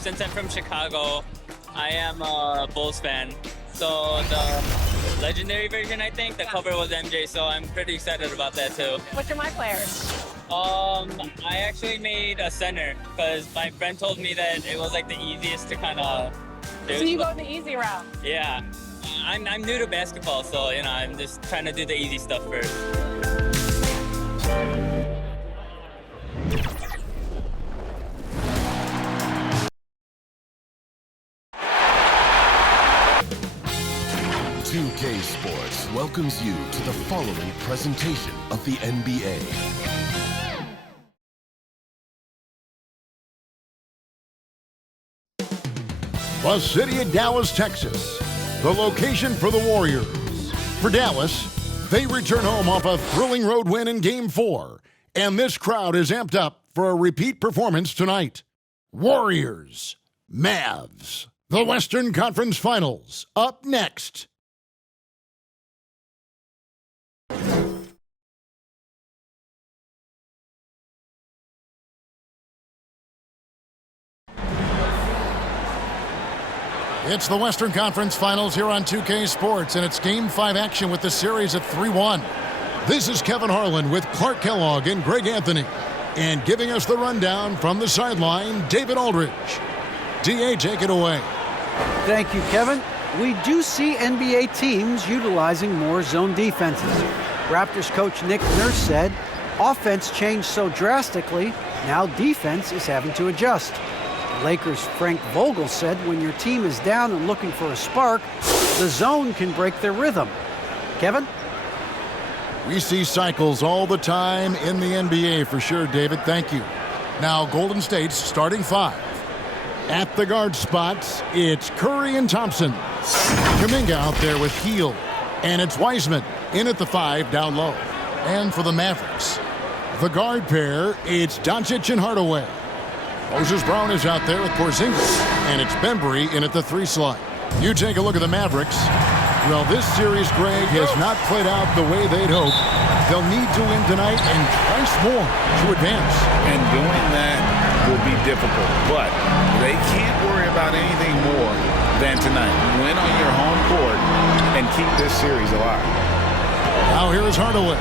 since I'm from Chicago, I am a Bulls fan. So the legendary version, I think, the cover was MJ, so I'm pretty excited about that too. What's your My Players? I actually made a center because my friend told me that it was like the easiest to kind of do. So you go the easy route. Yeah. I'm new to basketball, so, you know, I'm just trying to do the easy stuff first. .2K Sports welcomes you to the following presentation of the NBA. The city of Dallas, Texas, the location for the Warriors. For Dallas, they return home off a thrilling road win in Game 4, and this crowd is amped up for a repeat performance tonight. Warriors, Mavs, the Western Conference Finals, up next. It's the Western Conference Finals here on 2K Sports, and it's Game 5 action with the series at 3-1. This is Kevin Harlan with Clark Kellogg and Greg Anthony. And giving us the rundown from the sideline, David Aldridge. DA, take it away. Thank you, Kevin. We do see NBA teams utilizing more zone defenses. Raptors coach Nick Nurse said, offense changed so drastically, now defense is having to adjust. Lakers' Frank Vogel said when your team is down and looking for a spark, the zone can break their rhythm. Kevin? We see cycles all the time in the NBA for sure, David. Thank you. Now, Golden State's starting five. At the guard spots, it's Curry and Thompson. Kuminga out there with Hield. And it's Wiseman in at the 5 down low. And for the Mavericks, the guard pair, it's Doncic and Hardaway. Moses Brown is out there with Porzingis, and it's Bembry in at the 3 slot. You take a look at the Mavericks. Well, this series, Greg, has not played out the way they'd hoped. They'll need to win tonight and twice more to advance. And doing that will be difficult, but they can't worry about anything more than tonight. Win on your home court and keep this series alive. Now here is Hardaway.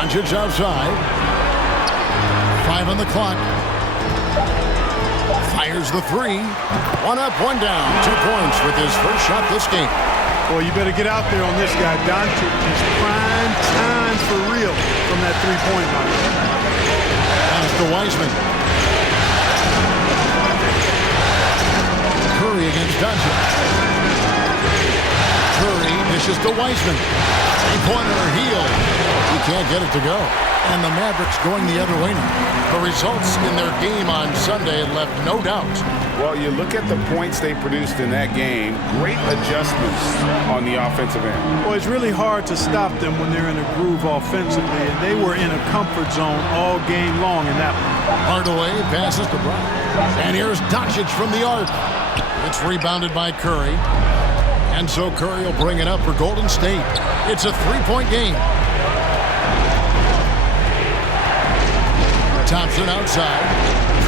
Doncic outside. 5 on the clock. Fires the 3. 1 up, 1 down. 2 points with his first shot this game. Boy, you better get out there on this guy. Doncic is prime time for real from that 3-point line. Pass to Wiseman. Curry against Doncic. Curry dishes to Wiseman. 3-pointer, Hield. He can't get it to go. And the Mavericks going the other way now. The results in their game on Sunday left no doubt. Well, you look at the points they produced in that game, great adjustments on the offensive end. Well, it's really hard to stop them when they're in a groove offensively, and they were in a comfort zone all game long in that one. Hardaway passes to Brown. And here's Doncic from the arc. It's rebounded by Curry. And so Curry will bring it up for Golden State. It's a 3-point game. Thompson outside.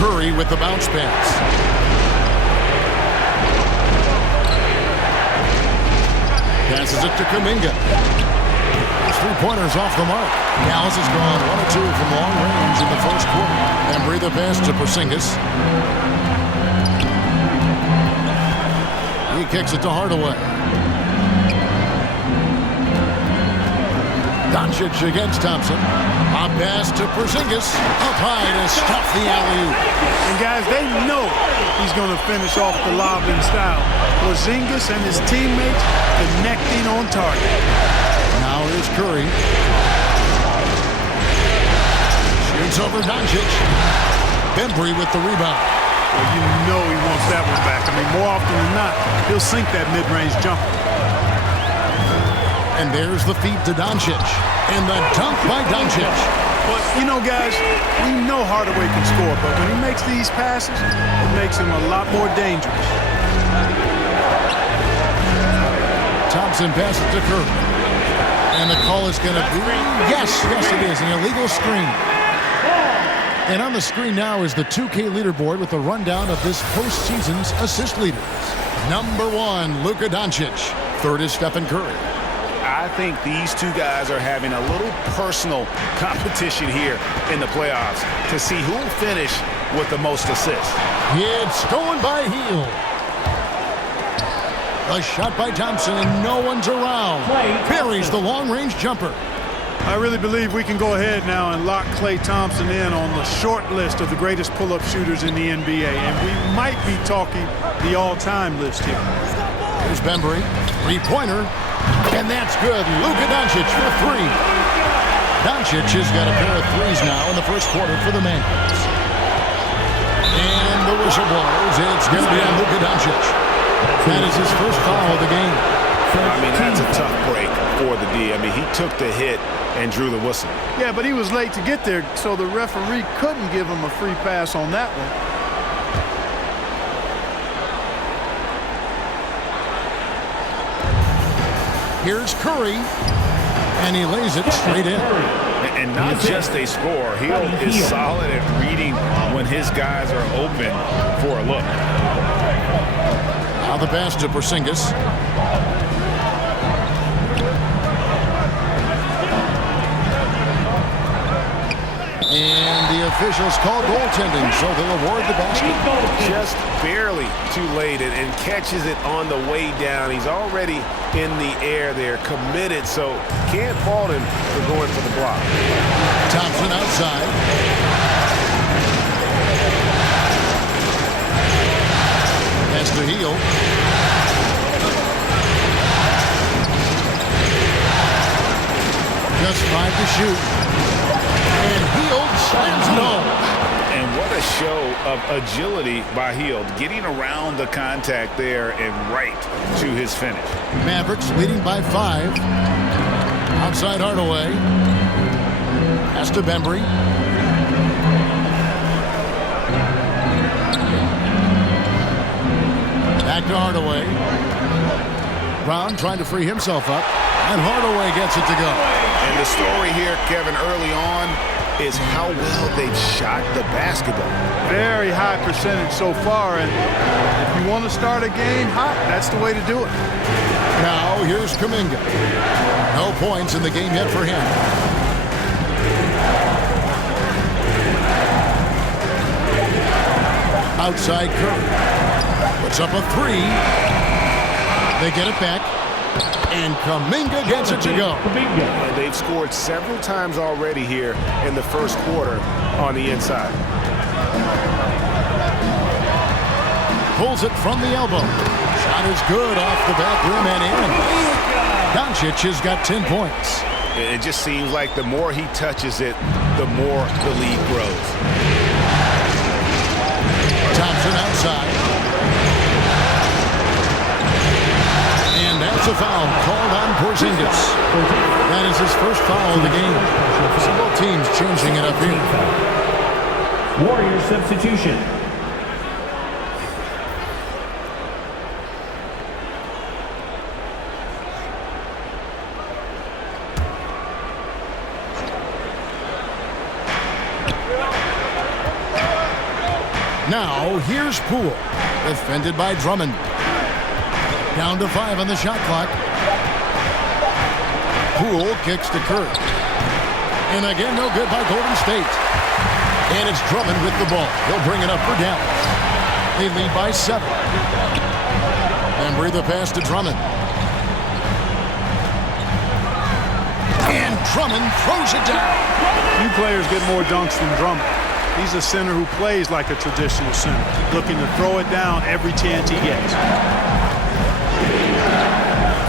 Curry with the bounce pass. Passes it to Kuminga. His 3-pointers off the mark. Dallas has gone 1 of 2 from long range in the first quarter. And breathe a pass to Porzingis. He kicks it to Hardaway. Doncic against Thompson. A pass to Porzingis. Up high to stop the alley-oop. And guys, they know he's going to finish off the lob in style. Porzingis and his teammates connecting on target. Now here's Curry. Shoots over Doncic. Bembry with the rebound. Well, you know he wants that one back. I mean, more often than not, he'll sink that mid-range jumper. And there's the feed to Doncic. And the dunk by Doncic. But, you know, guys, we know Hardaway can score, but when he makes these passes, it makes him a lot more dangerous. Thompson passes to Curry. And the call is going to be, yes, it is, an illegal screen. And on the screen now is the 2K leaderboard with a rundown of this postseason's assist leaders. Number 1, Luka Doncic. Third is Stephen Curry. I think these two guys are having a little personal competition here in the playoffs to see who will finish with the most assists. It's stolen by Hield. A shot by Thompson, and no one's around. Buries the long-range jumper. I really believe we can go ahead now and lock Klay Thompson in on the short list of the greatest pull-up shooters in the NBA, and we might be talking the all-time list here. Here's Bembry, three-pointer, and that's good. Luka Doncic for three. Doncic has got a pair of threes now in the first quarter for the Mavericks. And the whistle blows. It's going to be on Luka Doncic. That is his first foul of the game. I mean, that's a tough break for the D. I mean, he took the hit and drew the whistle. Yeah, but he was late to get there, so the referee couldn't give him a free pass on that one. Here's Curry, and he lays it straight in. And not just a score. Hield is solid at reading when his guys are open for a look. Now the pass to Porzingis. And the officials call goaltending, so they'll award the basket. Just barely too late and catches it on the way down. He's already in the air there, committed, so can't fault him for going for the block. Thompson outside. Pass to Hield. Just 5 to shoot. And Hield slams it home. And what a show of agility by Hield, getting around the contact there and right to his finish. Mavericks leading by 5. Outside Hardaway. Pass to Bembry. Back to Hardaway. Brown trying to free himself up. And Hardaway gets it to go. And the story here, Kevin, early on is how well they've shot the basketball. Very high percentage so far, and if you want to start a game hot, that's the way to do it. Now here's Kuminga. No points in the game yet for him. Outside Curry. Puts up a three. They get it back. And Kuminga gets it to go. And they've scored several times already here in the first quarter on the inside. Pulls it from the elbow. Shot is good off the back rim and in. Doncic has got 10 points. It just seems like the more he touches it, the more the lead grows. Thompson outside. And that's a foul called on Porzingis. That is his first foul of the game. So both teams changing it up here. Warriors substitution. Now here's Poole, defended by Drummond. Down to 5 on the shot clock. Poole kicks to Curry. And again, no good by Golden State. And it's Drummond with the ball. He'll bring it up for Dallas. They lead by 7. Bembry the pass to Drummond. And Drummond throws it down. Few players get more dunks than Drummond. He's a center who plays like a traditional center, looking to throw it down every chance he gets.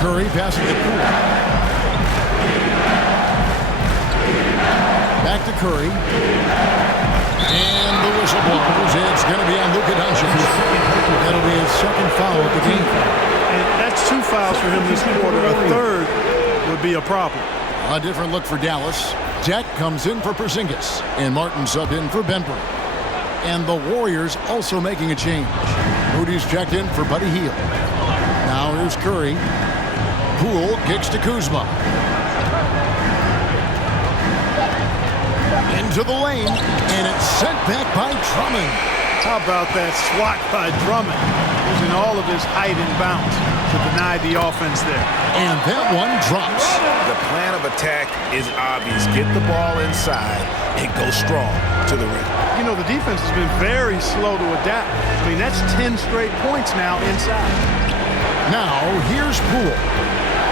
Curry passing to Poole. Back to Curry. And the whistle blows. It's going to be on Luka Doncic. That'll be his second foul of the game. And that's 2 fouls for him this quarter. A third would be a problem. A different look for Dallas. Jack comes in for Porzingis. And Martin subbed in for Bembry. And the Warriors also making a change. Moody's checked in for Buddy Hield. Now here's Curry. Poole kicks to Kuzma. Into the lane. And it's sent back by Drummond. How about that swat by Drummond, using all of his height and bounce to deny the offense there. And that one drops. The plan of attack is obvious. Get the ball inside and go strong to the rim. You know, the defense has been very slow to adapt. I mean, that's 10 straight points now inside. Now, here's Poole.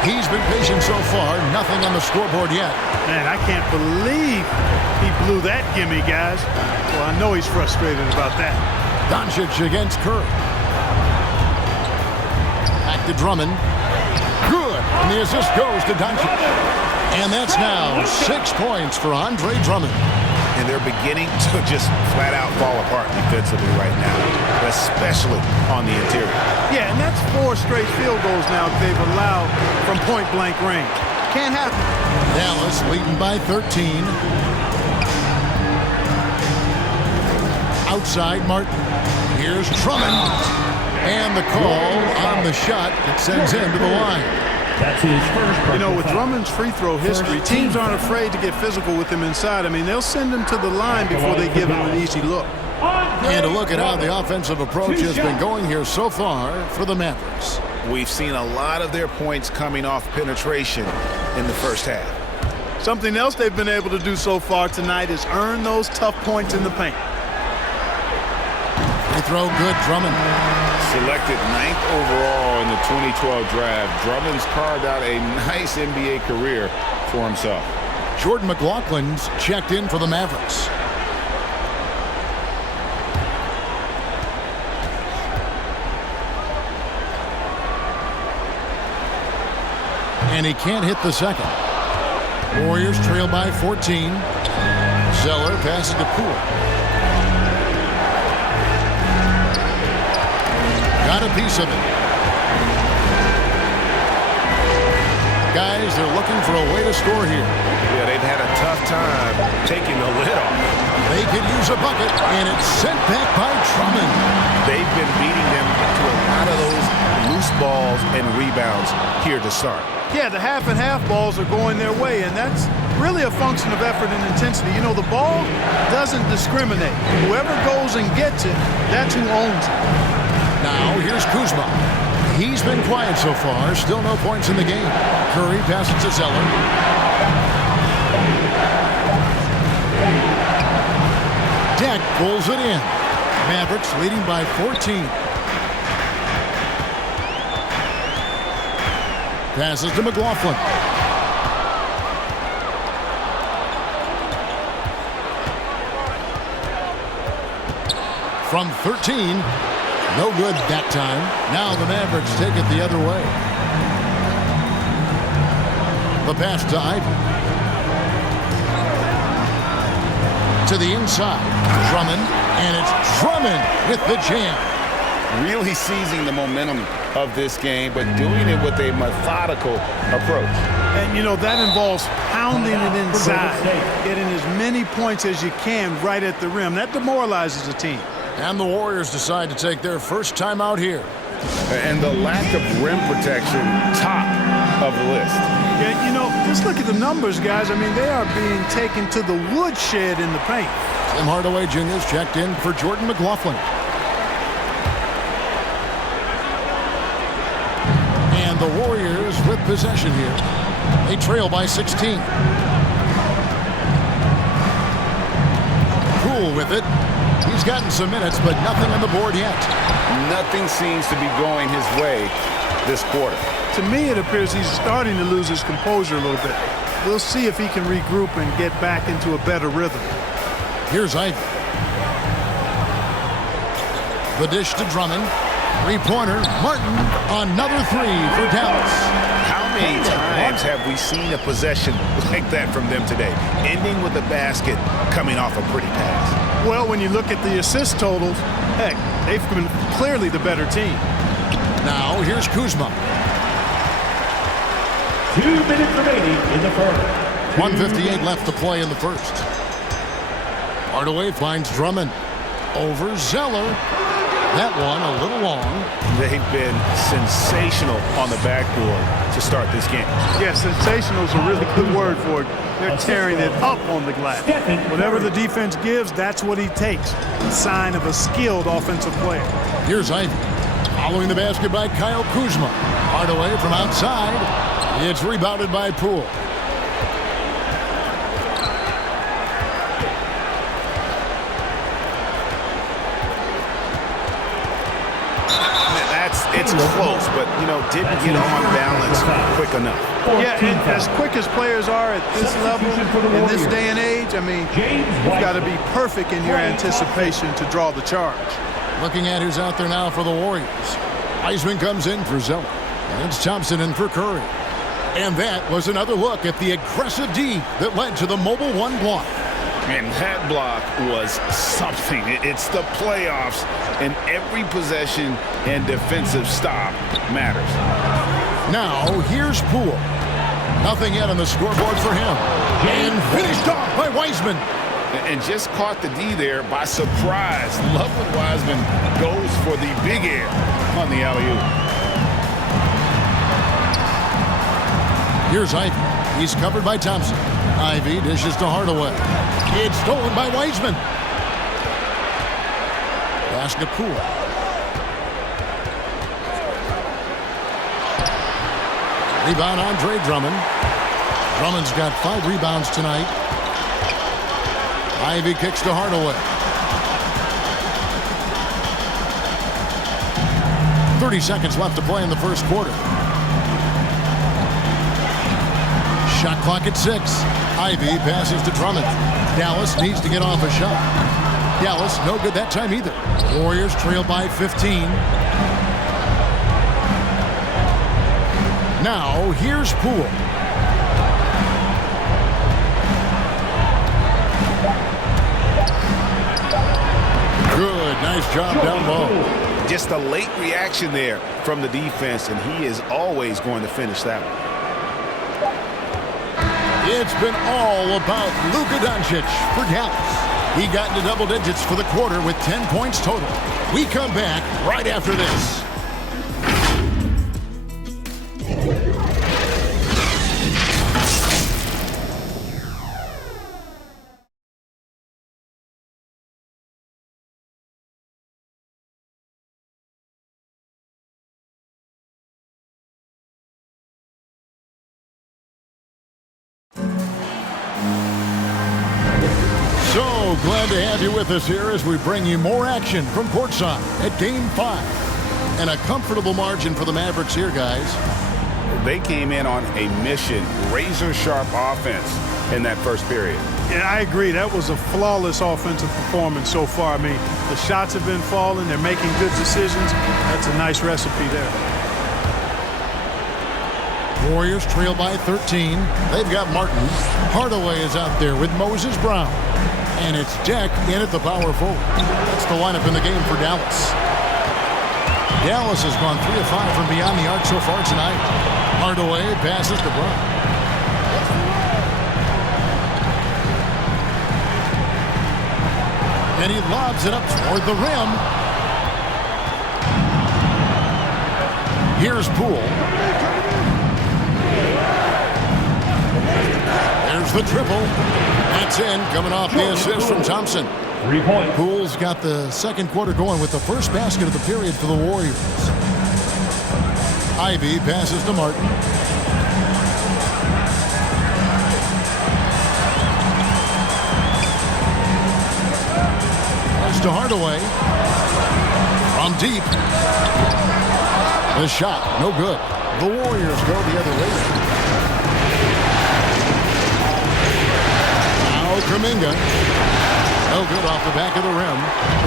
He's been patient so far. Nothing on the scoreboard yet. Man, I can't believe he blew that gimme, guys. Well, I know he's frustrated about that. Doncic against Curry. Back to Drummond. Good. And the assist goes to Doncic. And that's now 6 points for Andre Drummond. And they're beginning to just flat out fall apart defensively right now, especially on the interior. Yeah, and that's 4 straight field goals now they've allowed from point-blank range. Can't happen. Dallas leading by 13. Outside Martin. Here's Drummond. And the call on the shot that sends him to the line. That's his first. You know, with Drummond's free throw history, teams aren't afraid to get physical with him inside. I mean, they'll send him to the line before they give him an easy look. And to look at how the offensive approach has been going here so far for the Mavericks. We've seen a lot of their points coming off penetration in the first half. Something else they've been able to do so far tonight is earn those tough points in the paint. Free throw good, Drummond. Selected 9th overall in the 2012 draft, Drummond's carved out a nice NBA career for himself. Jordan McLaughlin's checked in for the Mavericks. And he can't hit the second. Warriors trail by 14. Zeller passes to Poole. Got a piece of it. Guys, they're looking for a way to score here. Yeah, they've had a tough time taking the lid off. They could use a bucket, and it's sent back by Drummond. They've been beating them to a lot of those loose balls and rebounds here to start. Yeah, the half and half balls are going their way, and that's really a function of effort and intensity. You know, the ball doesn't discriminate. Whoever goes and gets it, that's who owns it. Now, here's Kuzma. He's been quiet so far. Still no points in the game. Curry passes to Zeller. Deck pulls it in. Mavericks leading by 14. Passes to McLaughlin. From 13, no good that time. Now the Mavericks take it the other way. The pass to Ivy. To the inside. Drummond, and it's Drummond with the jam. Really seizing the momentum of this game, but doing it with a methodical approach. And, you know, that involves pounding it inside, getting as many points as you can right at the rim. That demoralizes a team. And the Warriors decide to take their first time out here. And the lack of rim protection, top of the list. Yeah, you know, just look at the numbers, guys. I mean, they are being taken to the woodshed in the paint. Tim Hardaway Jr. is checked in for Jordan McLaughlin. And the Warriors with possession here. They trail by 16. Poole with it. He's gotten some minutes, but nothing on the board yet. Nothing seems to be going his way this quarter. To me, it appears he's starting to lose his composure a little bit. We'll see if he can regroup and get back into a better rhythm. Here's Ivy. The dish to Drummond. Three-pointer. Martin, another three for Dallas. How many times have we seen a possession like that from them today, ending with a basket coming off a pretty pass? Well, when you look at the assist totals, heck, they've been clearly the better team. Now, here's Kuzma. 2 minutes remaining in the first. 1:58 left to play in the first. Hardaway finds Drummond. Over Zeller. That one a little long. They've been sensational on the backboard to start this game. Yeah, sensational is a really good word for it. They're tearing it up on the glass. Whatever the defense gives, that's what he takes. A sign of a skilled offensive player. Here's Ivy. Following the basket by Kyle Kuzma. Hardaway from outside. It's rebounded by Poole. It's close, but, didn't get on balance quick enough. Yeah, and as quick as players are at this level, in this day and age, I mean, you've got to be perfect in your anticipation to draw the charge. Looking at who's out there now for the Warriors. Wiseman comes in for Zeller. And it's Thompson in for Curry. And that was another look at the aggressive D that led to the mobile one block. And that block was something. It's the playoffs, and every possession and defensive stop matters. Now, here's Poole. Nothing yet on the scoreboard for him. And finished off by Wiseman. And just caught the D there by surprise. Love when Wiseman goes for the big air on the alley-oop. Here's Ivy. He's covered by Thompson. Ivy dishes to Hardaway. It's stolen by Wiseman. Basket Poole. Rebound Andre Drummond. Drummond's got 5 rebounds tonight. Ivy kicks to Hardaway. 30 seconds left to play in the first quarter. Shot clock at 6. Ivy passes to Drummond. Dallas needs to get off a shot. Dallas no good that time either. Warriors trail by 15. Now here's Poole. Good, nice job down low. Just a late reaction there from the defense, and he is always going to finish that one. It's been all about Luka Doncic for Dallas. He got into double digits for the quarter with 10 points total. We come back right after this. So glad to have you with us here as we bring you more action from courtside at Game 5. And a comfortable margin for the Mavericks here, guys. They came in on a mission, razor-sharp offense in that first period. Yeah, I agree. That was a flawless offensive performance so far. I mean, the shots have been falling. They're making good decisions. That's a nice recipe there. Warriors trail by 13. They've got Martin. Hardaway is out there with Moses Brown. And it's Jack in at the power forward. That's the lineup in the game for Dallas. Dallas has gone 3 of 5 from beyond the arc so far tonight. Hardaway passes to Brown. And he lobs it up toward the rim. Here's Poole. There's the triple. That's in, coming off the assist from Thompson. 3 points. Poole's got the second quarter going with the first basket of the period for the Warriors. Ivy passes to Martin. Pass to Hardaway. From deep. The shot, no good. The Warriors go the other way. Kuminga. No good off the back of the rim.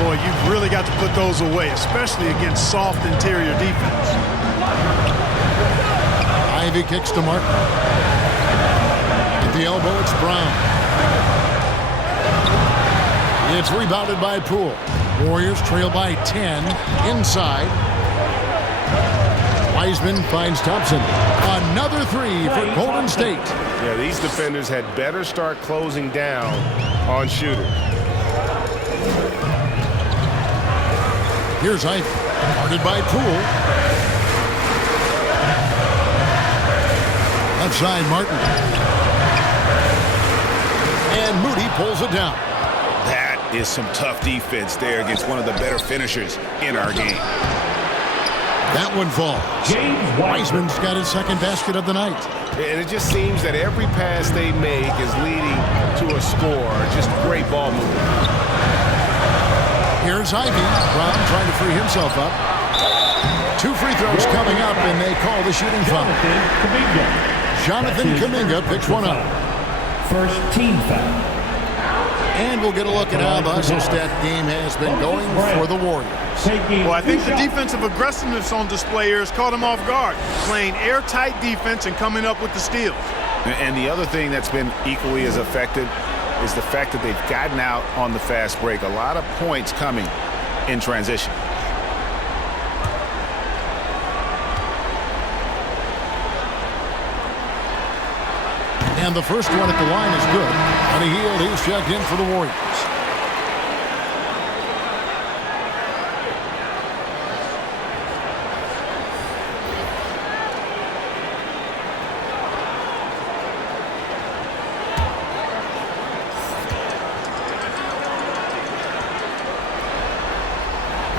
Boy, you've really got to put those away, especially against soft interior defense. Ivy kicks to Martin. At the elbow, it's Brown. It's rebounded by Poole. Warriors trail by 10 inside. Wiseman finds Thompson. Another 3 for Golden State. Yeah, these defenders had better start closing down on shooters. Here's Ivy, guarded by Poole. Left side, Martin. And Moody pulls it down. That is some tough defense there against one of the better finishers in our game. That one falls. Wiseman's got his second basket of the night. And it just seems that every pass they make is leading to a score. Just great ball movement. Here's Ivy. Brown trying to free himself up. 2 free throws coming up, and they call the shooting foul. Jonathan Kuminga picks one up. First team foul. And we'll get a look at how the hustle stat game has been going for the Warriors. Well, I think the defensive aggressiveness on display here has caught them off guard. Playing airtight defense and coming up with the steals. And the other thing that's been equally as effective is the fact that they've gotten out on the fast break. A lot of points coming in transition. And the first one at the line is good. On a heel, he's checked in for the Warriors.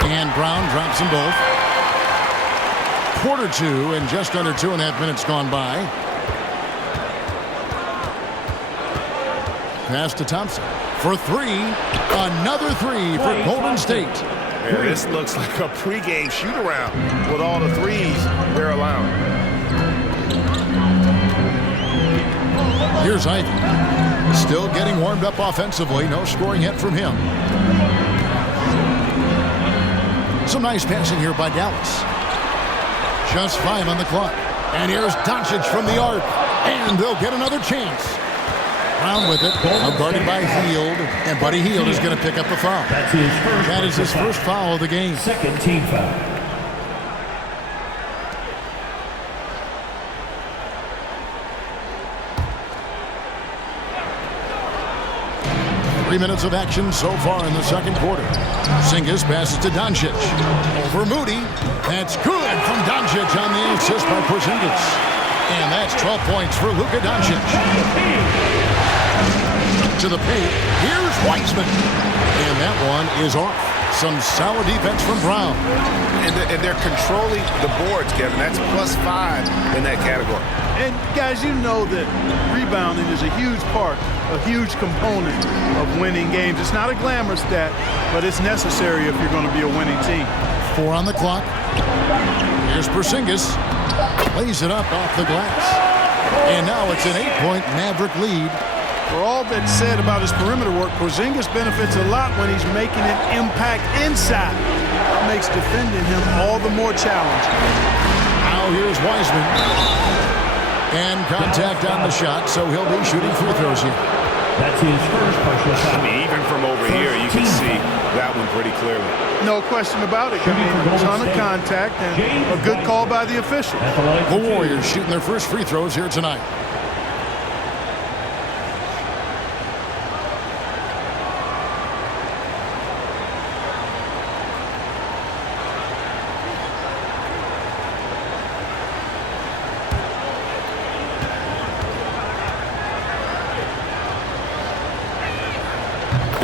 And Brown drops them both. Quarter 2 and just under 2.5 minutes gone by. Pass to Thompson for 3. Another 3 for Golden State. Yeah, this looks like a pregame shoot-around with all the threes they're allowing. Here's Ivy. Still getting warmed up offensively. No scoring hit from him. Some nice passing here by Dallas. Just 5 on the clock. And here's Doncic from the arc. And they'll get another chance. Brown with it. Now guarded by Hield. And Buddy Hield is going to pick up the foul. That is his first foul of the game. Second team foul. Three minutes of action so far in the second quarter. Porzingis passes to Doncic. Over Moody. That's good from Doncic on the assist by Porzingis. And that's 12 points for Luka Doncic. To the paint. Here's Wiseman. And that one is off. Some solid defense from Brown. And they're controlling the boards, Kevin. That's +5 in that category. And guys, you know that rebounding is a huge part, a huge component of winning games. It's not a glamour stat, but it's necessary if you're going to be a winning team. 4 on the clock. Here's Porzingis. Lays it up off the glass. And now it's an 8-point Maverick lead. For all that's said about his perimeter work, Porzingis benefits a lot when he's making an impact inside. That makes defending him all the more challenging. Now here's Wiseman. And contact on the shot, so he'll be shooting free throws here. That's his first partial foul. I mean, even from over here, you can see that one pretty clearly. No question about it. I mean, a ton of contact and a good call by the official. The Warriors shooting their first free throws here tonight.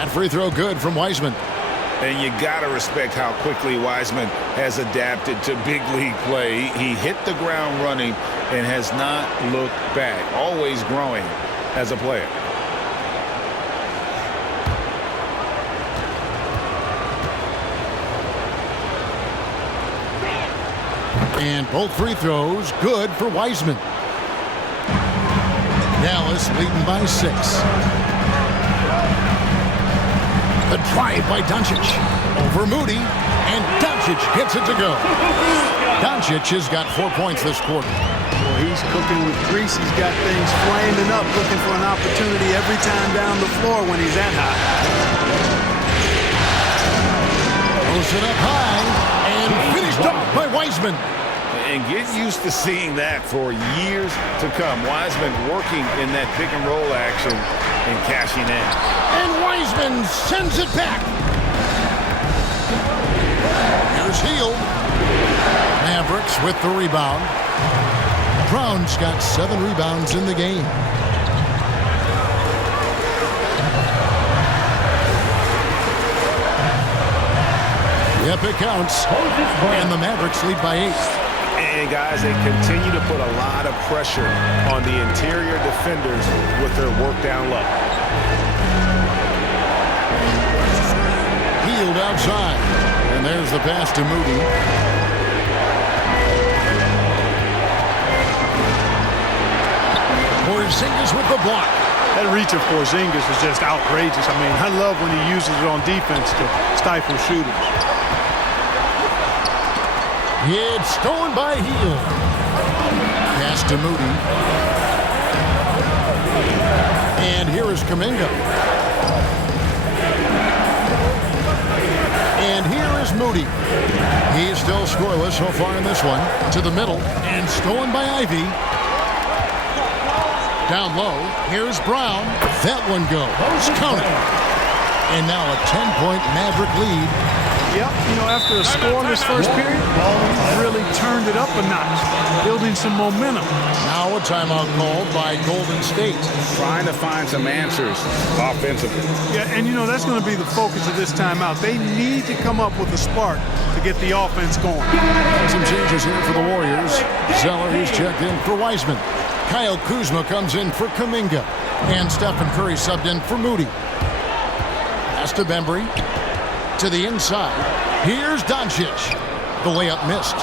Free throw good from Wiseman. And you got to respect how quickly Wiseman has adapted to big league play. He hit the ground running and has not looked back. Always growing as a player. And both free throws good for Wiseman. Dallas leading by 6. The drive by Doncic. Over Moody. And Doncic gets it to go. Doncic has got 4 points this quarter. Well, he's cooking with grease. He's got things flaming up, looking for an opportunity every time down the floor when he's that high. Throws it up high. And finished off by Wiseman. And get used to seeing that for years to come. Wiseman working in that pick and roll action and cashing in. And Wiseman sends it back. Here's Hield. Mavericks with the rebound. Brown's got 7 rebounds in the game. Yep, it counts. And the Mavericks lead by 8. And guys, they continue to put a lot of pressure on the interior defenders with their work down low. Hield outside. And there's the pass to Moody. Porzingis with the block. That reach of Porzingis is just outrageous. I mean, I love when he uses it on defense to stifle shooters. It's stolen by Hield. Pass to Moody. And here is Kuminga. And here is Moody. He's still scoreless so far in this one. To the middle. And stolen by Ivy. Down low. Here's Brown. That one goes. Count it. And now a 10-point Maverick lead. Yep, you know, after a scoreless first period, really turned it up a notch, building some momentum. Now a timeout called by Golden State. Trying to find some answers offensively. Yeah, and you know, that's going to be the focus of this timeout. They need to come up with a spark to get the offense going. Some changes here for the Warriors. Zeller is checked in for Wiseman. Kyle Kuzma comes in for Kuminga. And Stephen Curry subbed in for Moody. Pass to Bembry. To the inside. Here's Doncic. The layup missed.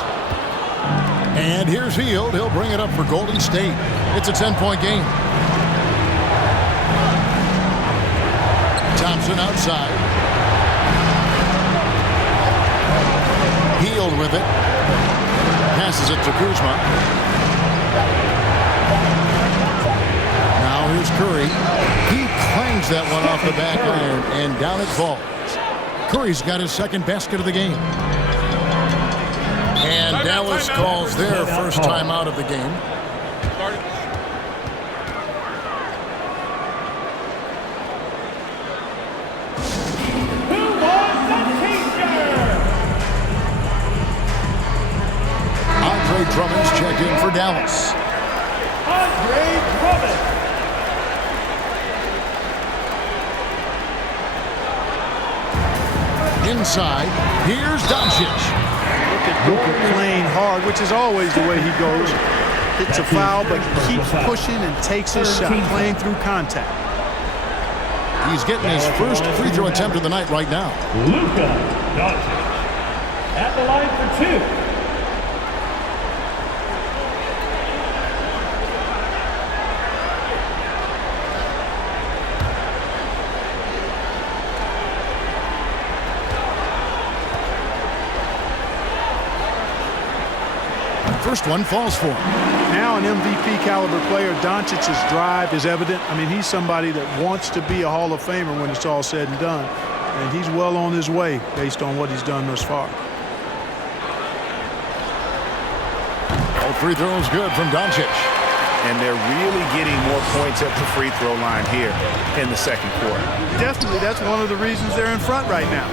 And here's Hield. He'll bring it up for Golden State. It's a 10-point game. Thompson outside. Hield with it. Passes it to Kuzma. Now here's Curry. He clangs that one off the back iron, and down it falls. Curry's got his second basket of the game. And Dallas calls their first time out of the game. Andre Drummond's checked in for Dallas. Andre Drummond. Inside, here's Doncic. Look at Luka playing hard, which is always the way he goes. Hits a foul, but keeps pushing and takes his shot, playing through contact. He's getting his first free throw attempt of the night right now. Luka Doncic at the line for 2. First one falls for him. Now an MVP caliber player, Doncic's drive is evident. I mean, he's somebody that wants to be a Hall of Famer when it's all said and done. And he's well on his way based on what he's done thus far. All free throws good from Doncic. And they're really getting more points at the free throw line here in the second quarter. Definitely, that's one of the reasons they're in front right now.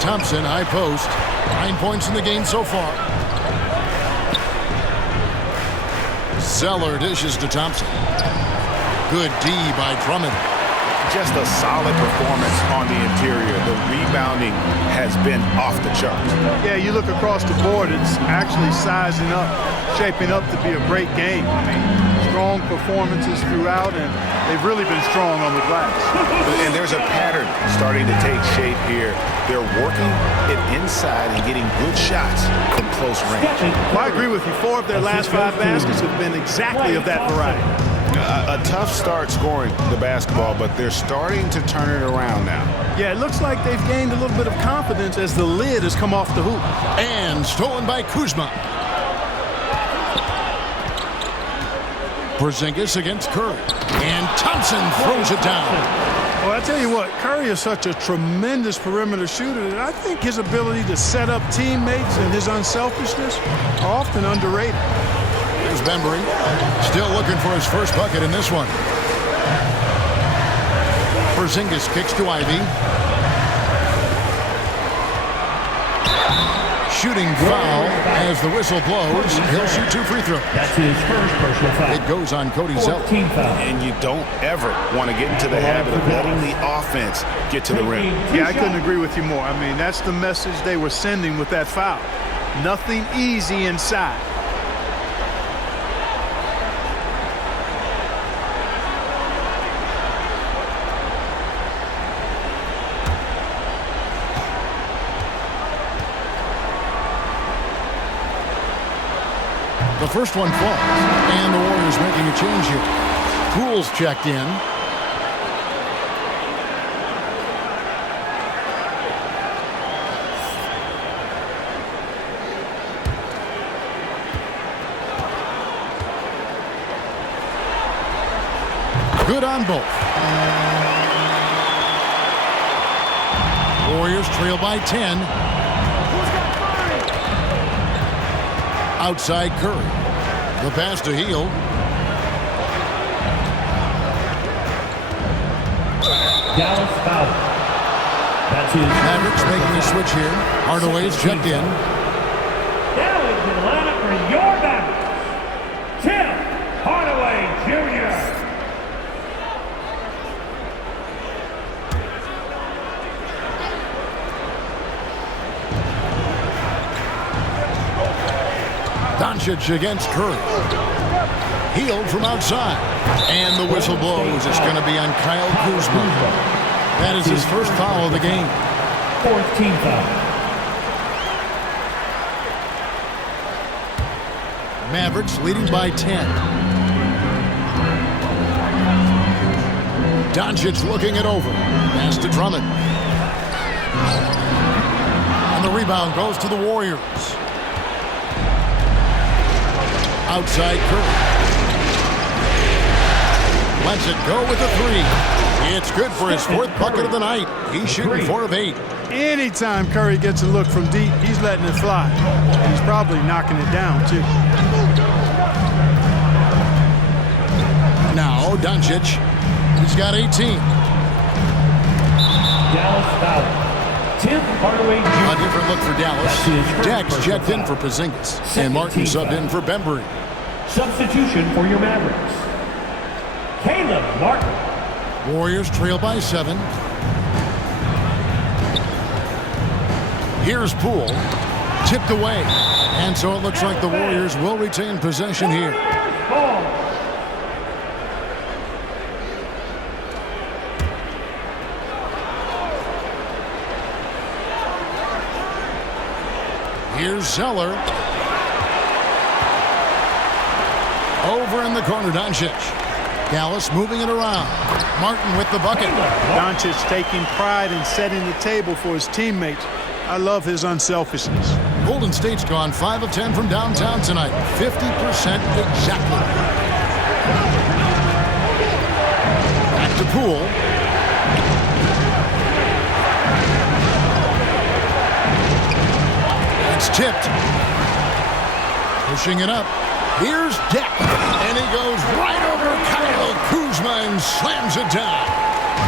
Thompson, high post. 9 points in the game so far. Zeller dishes to Thompson. Good D by Drummond. Just a solid performance on the interior. The rebounding has been off the charts. Yeah, you look across the board, it's actually sizing up, shaping up to be a great game. I mean, strong performances throughout, and they've really been strong on the glass. And there's a pattern starting to take shape here. They're working it inside and getting good shots from close range. Well, I agree with you. 4 of their last 5 baskets have been exactly of that variety. A tough start scoring the basketball, but they're starting to turn it around now. Yeah, it looks like they've gained a little bit of confidence as the lid has come off the hoop. And stolen by Kuzma. Porzingis against Curry. And Thompson throws it down. Well, I tell you what, Curry is such a tremendous perimeter shooter that I think his ability to set up teammates and his unselfishness are often underrated. Here's Bembry, still looking for his first bucket in this one. Porzingis kicks to Ivy. shooting foul as the whistle blows. He'll shoot 2 free throws. That's his first personal foul. It goes on Cody Zeller. Team foul. And you don't ever want to get into the habit of letting the offense get to the rim. Yeah, I couldn't agree with you more. I mean, that's the message they were sending with that foul. Nothing easy inside. The first one falls, and the Warriors making a change here. Poole's checked in. Good on both. Warriors trail by 10. Outside Curry. The pass to Hield. Dallas foul. That's his Mavericks making a switch here. Hardaway's checked in. Now into the lineup for your Mavericks, Tim Hardaway Jr. Doncic against Curry. Hield from outside. And the whistle blows. It's going to be on Kyle Kuzma. That is his first foul of the game. Fourth team foul. Mavericks leading by 10. Doncic looking it over. Pass to Drummond. And the rebound goes to the Warriors. Outside Curry. Lets it go with a 3. It's good for his 4th bucket of the night. He's shooting 4 of 8. Anytime Curry gets a look from deep, he's letting it fly. He's probably knocking it down, too. Now, Doncic. He's got 18. Dallas foul. Tim Hardaway Jr. A different look for Dallas. Dex checked in for Porzingis. And Martin subbed in for Bembry. Substitution for your Mavericks, Caleb Martin. Warriors trail by 7. Here's Poole. Tipped away. And so it looks like the Warriors will retain possession here. Here's Zeller. Over in the corner, Doncic. Dallas moving it around. Martin with the bucket. Doncic taking pride in setting the table for his teammates. I love his unselfishness. Golden State's gone 5 of 10 from downtown tonight. 50% exactly. Back to Poole. It's tipped. Pushing it up. Here's Deck. And he goes right over Kyle Kuzma and slams it down.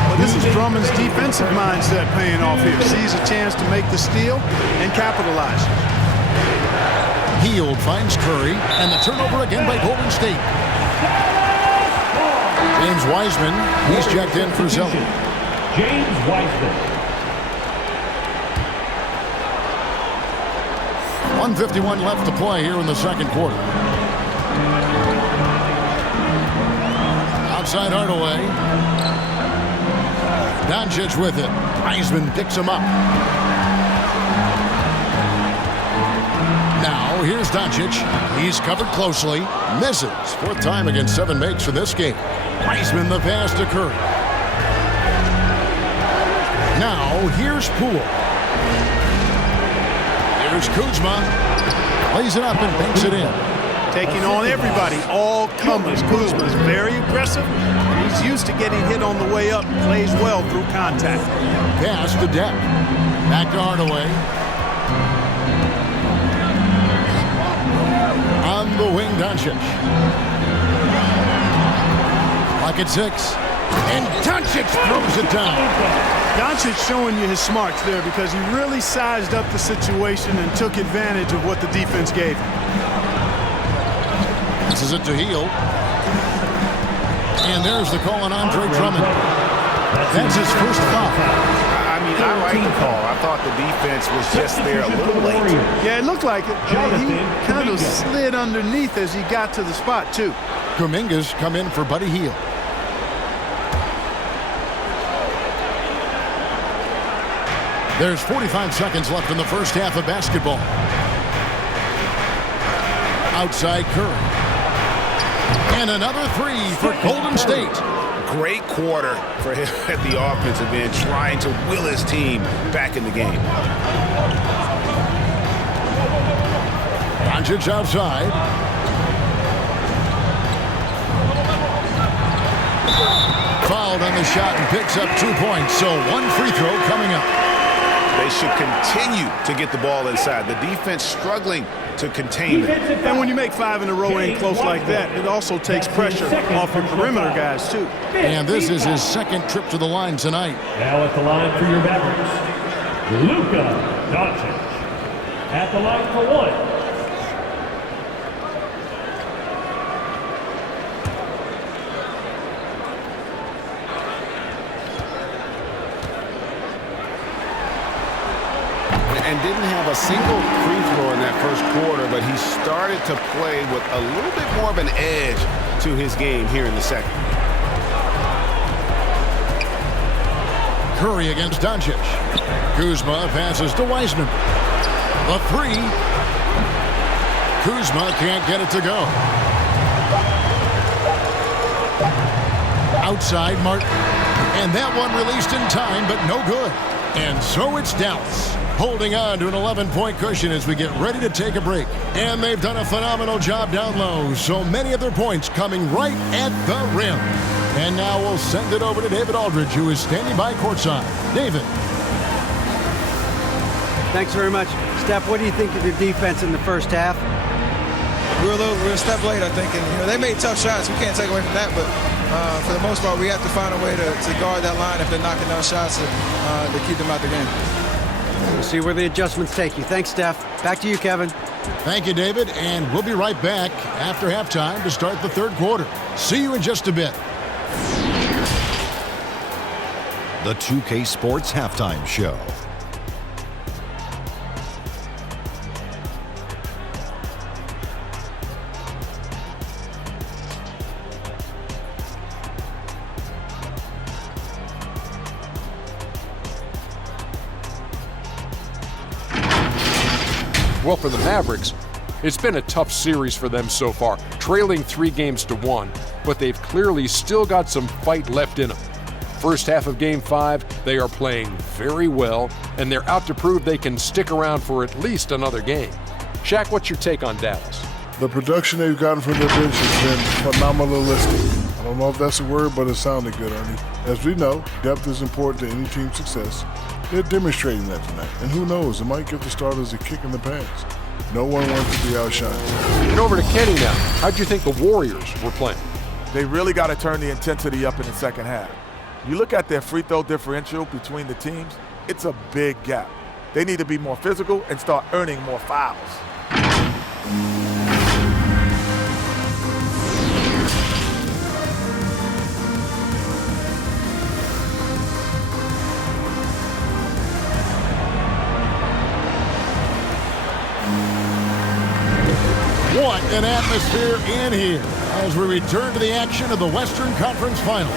Well, this is Drummond's defensive mindset paying off here. Sees a chance to make the steal and capitalize. Hield finds Curry, and the turnover again by Golden State. James Wiseman, he's checked in for Zeller. James Wiseman. 1:51 left to play here in the second quarter. Outside Hardaway. Doncic with it. Wiseman picks him up. Now here's Doncic. He's covered closely. Misses. 4th time against 7 makes for this game. Wiseman the pass to Curry. Now here's Poole. Here's Kuzma. Lays it up and banks it in. Taking on everybody, all comers. Kuzma is very aggressive. He's used to getting hit on the way up. Plays well through contact. Pass to Deck. Back to Hardaway. On the wing, Doncic. Clock at 6. And Doncic throws it down. Doncic showing you his smarts there because he really sized up the situation and took advantage of what the defense gave him. This is it to Heel. And there's the call on Andre Drummond. That's his first foul. I mean, I like the call. I thought the defense was just there a little late. Yeah, it looked like it. He kind of slid underneath as he got to the spot, too. Kuminga's come in for Buddy Hield. There's 45 seconds left in the first half of basketball. Outside Curry. And another three for Golden State. Great quarter for him at the offensive end, trying to will his team back in the game. Doncic outside. Fouled on the shot and picks up 2 points. So one free throw coming up. They should continue to get the ball inside. The defense struggling to contain it. And when you make 5 in a row ain't close like that, it also takes pressure off your perimeter guys, too. And this is his second trip to the line tonight. Now at the line for your Mavericks, Luka Doncic. At the line for one. And didn't have a single free throw in that first quarter, but he started to play with a little bit more of an edge to his game here in the second. Curry against Doncic. Kuzma passes to Wiseman. The three. Kuzma can't get it to go. Outside Martin. And that one released in time, but no good. And so it's Dallas, holding on to an 11-point cushion as we get ready to take a break. And they've done a phenomenal job down low, so many of their points coming right at the rim. And now we'll send it over to David Aldridge, who is standing by courtside. David. Thanks very much. Steph, what do you think of your defense in the first half? We're a step late, I think. And, they made tough shots. We can't take away from that, but for the most part, we have to find a way to guard that line if they're knocking down shots to keep them out the game. We'll see where the adjustments take you. Thanks, Steph. Back to you, Kevin. Thank you, David. And we'll be right back after halftime to start the third quarter. See you in just a bit. The 2K Sports Halftime Show. Well, for the Mavericks, it's been a tough series for them so far, trailing 3-1, but they've clearly still got some fight left in them. First half of Game 5, they are playing very well, and they're out to prove they can stick around for at least another game. Shaq, what's your take on Dallas? The production they've gotten from their bench has been phenomenalistic. I don't know if that's a word, but it sounded good, Ernie. As we know, depth is important to any team's success. They're demonstrating that tonight. And who knows, it might give the starters a kick in the pants. No one wants to be outshined. And over to Kenny now. How'd you think the Warriors were playing? They really got to turn the intensity up in the second half. You look at their free throw differential between the teams, it's a big gap. They need to be more physical and start earning more fouls. What an atmosphere in here as we return to the action of the Western Conference Final.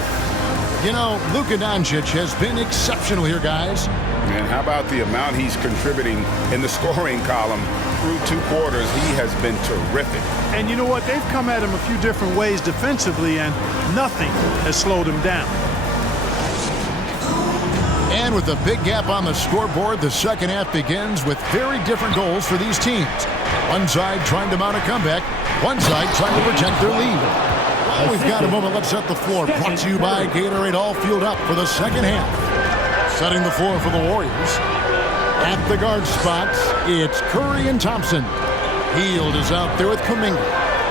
You know, Luka Doncic has been exceptional here, guys. And how about the amount he's contributing in the scoring column through 2 quarters? He has been terrific. And you know what? They've come at him a few different ways defensively, and nothing has slowed him down. And with a big gap on the scoreboard, the second half begins with very different goals for these teams. One side trying to mount a comeback, one side trying to protect their lead. Well, we've got a moment. Let's set the floor. Brought to you by Gatorade, all fueled up for the second half. Setting the floor for the Warriors. At the guard spots, it's Curry and Thompson. Hield is out there with Kuminga.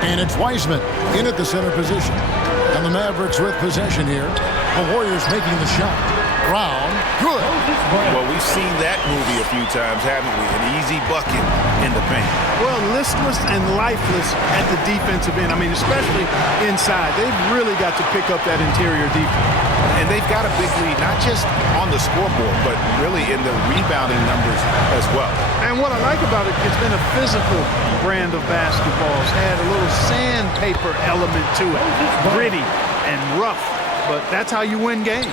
And it's Wiseman in at the center position. And the Mavericks with possession here. The Warriors making the shot. Brown good. Well, we've seen that movie a few times, haven't we? An easy bucket in the paint. Well, listless and lifeless at the defensive end. I mean, especially inside. They've really got to pick up that interior defense. And they've got a big lead, not just on the scoreboard, but really in the rebounding numbers as well. And what I like about it, it's been a physical brand of basketball. It's had a little sandpaper element to it. Gritty and rough, but that's how you win games.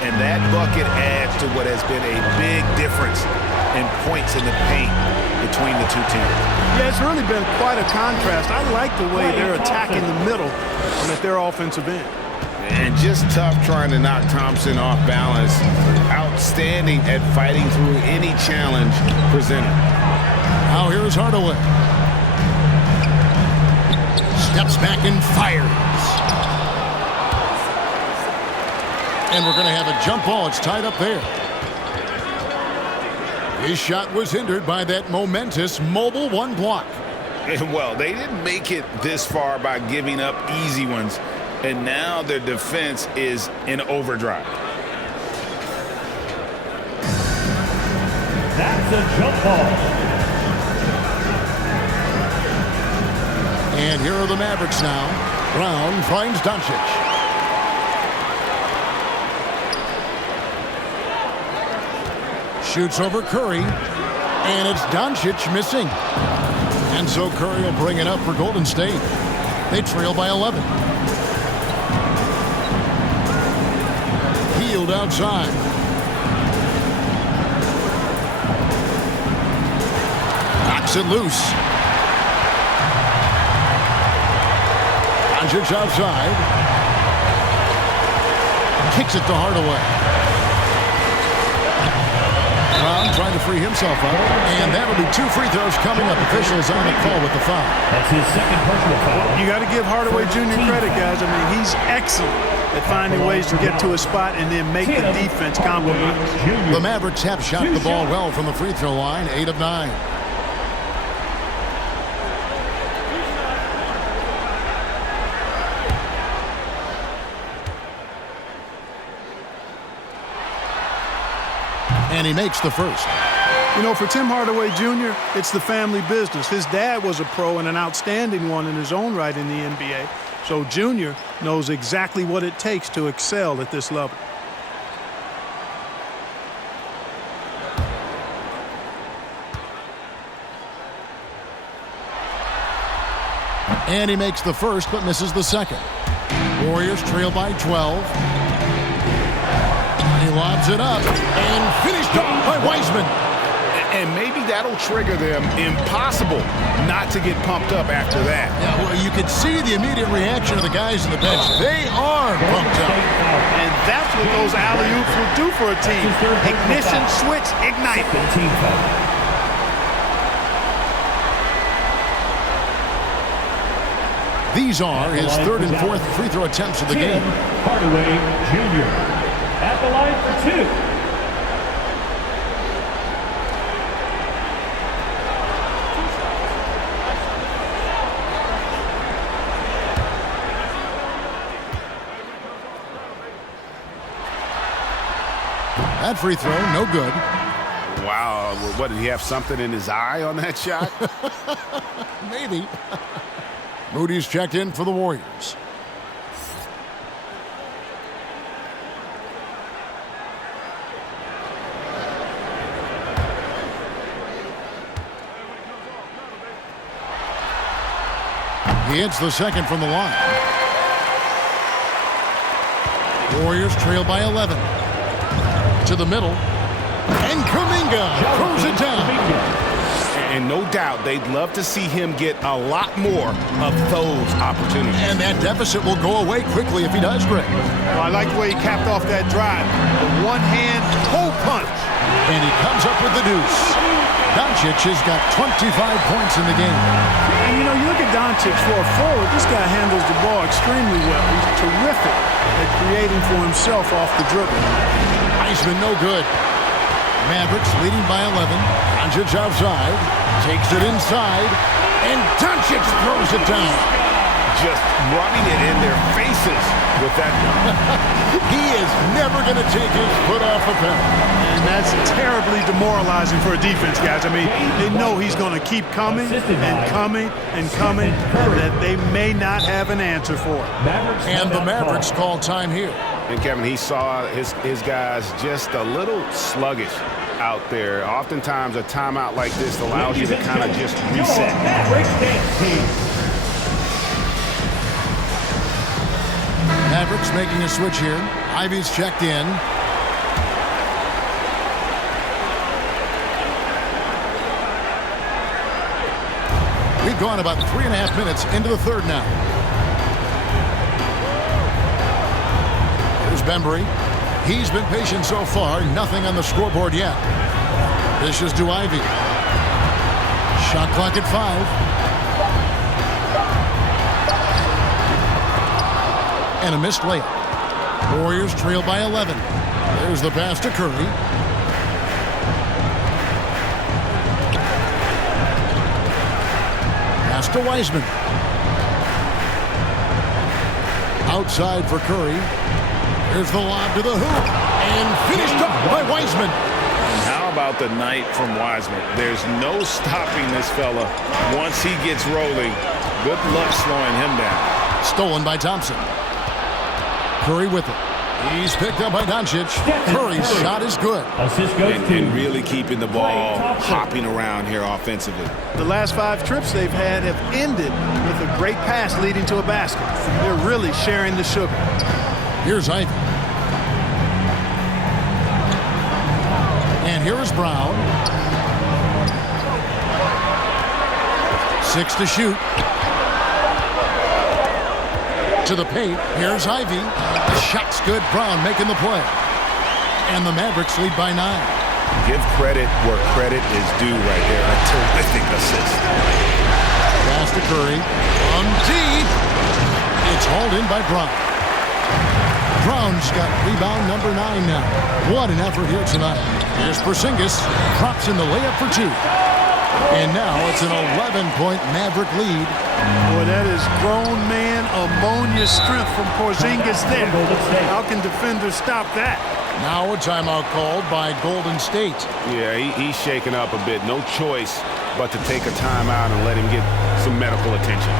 And that bucket adds to what has been a big difference in points in the paint between the two teams. Yeah, it's really been quite a contrast. I like the way they're attacking the middle and at their offensive end. And just tough trying to knock Thompson off balance. Outstanding at fighting through any challenge presented. Now here's Hardaway. Steps back and fires. And we're going to have a jump ball. It's tied up there. His shot was hindered by that momentous mobile one block. And well, they didn't make it this far by giving up easy ones. And now their defense is in overdrive. That's a jump ball. And here are the Mavericks now. Brown finds Doncic. Shoots over Curry. And it's Doncic missing. And so Curry will bring it up for Golden State. They trail by 11. Healed outside. Knocks it loose. Doncic outside. Kicks it to Hardaway. Brown trying to free himself up. And that'll be 2 free throws coming up. Officials on the call with the foul. That's his second personal foul. You got to give Hardaway Jr. credit, guys. I mean, he's excellent at finding ways to get to a spot and then make the defense compromise. The Mavericks have shot the ball well from the free throw line, 8 of 9. And he makes the first. You know, for Tim Hardaway Jr., it's the family business. His dad was a pro and an outstanding one in his own right in the NBA. So Jr. knows exactly what it takes to excel at this level. And he makes the first but misses the second. Warriors trail by 12. He lobs it up and finished off by Wiseman. And maybe that'll trigger them. Impossible not to get pumped up after that. Yeah, well, you could see the immediate reaction of the guys in the bench. They are pumped up. And that's what those alley-oops will do for a team. Ignition, switch, ignite. These are his third and fourth free throw attempts of the game. Hardaway Jr. at the line for 2. That free throw, no good. Wow, what, did he have something in his eye on that shot? Maybe. Moody's checked in for the Warriors. He hits the second from the line. Warriors trail by 11. To the middle. And Kuminga throws it down. And no doubt they'd love to see him get a lot more of those opportunities. And that deficit will go away quickly if he does, Greg. Well, I like the way he capped off that drive. The one-hand toe punch. And he comes up with the deuce. Doncic has got 25 points in the game. And, you know, you look at Doncic for a forward, this guy handles the ball extremely well. He's terrific at creating for himself off the dribble. Wiseman no good. Mavericks leading by 11. Doncic outside. Takes it inside. And Doncic throws it down. just rubbing it in their faces with that. He is never going to take his foot off the pedal. And that's terribly demoralizing for a defense, guys. I mean, they know he's going to keep coming and coming and coming, and that they may not have an answer for it. And the Mavericks call time here. And Kevin, he saw his guys just a little sluggish out there. Oftentimes a timeout like this allows you to kind of just reset. Mavericks making a switch here. Ivy's checked in. We've gone about 3.5 minutes into the third now. Here's Bembry. He's been patient so far. Nothing on the scoreboard yet. Dishes to Ivy. Shot clock at 5. And a missed layup. Warriors trail by 11. There's the pass to Curry. Pass to Wiseman. Outside for Curry. Here's the lob to the hoop. And finished up by Wiseman. And how about the night from Wiseman? There's no stopping this fella once he gets rolling. Good luck slowing him down. Stolen by Thompson. Curry with it. He's picked up by Doncic. Curry's shot is good. And really keeping the ball hopping around here offensively. The last 5 trips they've had have ended with a great pass leading to a basket. They're really sharing the sugar. Here's Ivy. And here is Brown. 6 to shoot. To the paint. Here's Ivy. The shot's good. Brown making the play. And the Mavericks lead by 9. Give credit where credit is due right there. A terrific assist. Pass to Curry. From deep. It's hauled in by Brown. Brown's got rebound number 9 now. What an effort here tonight. Here's Porzingis. Drops in the layup for 2. And now it's an 11-point Maverick lead. Boy, that is grown man ammonia strength from Porzingis there. How can defenders stop that? Now a timeout called by Golden State. Yeah, he's shaking up a bit. No choice but to take a timeout and let him get some medical attention.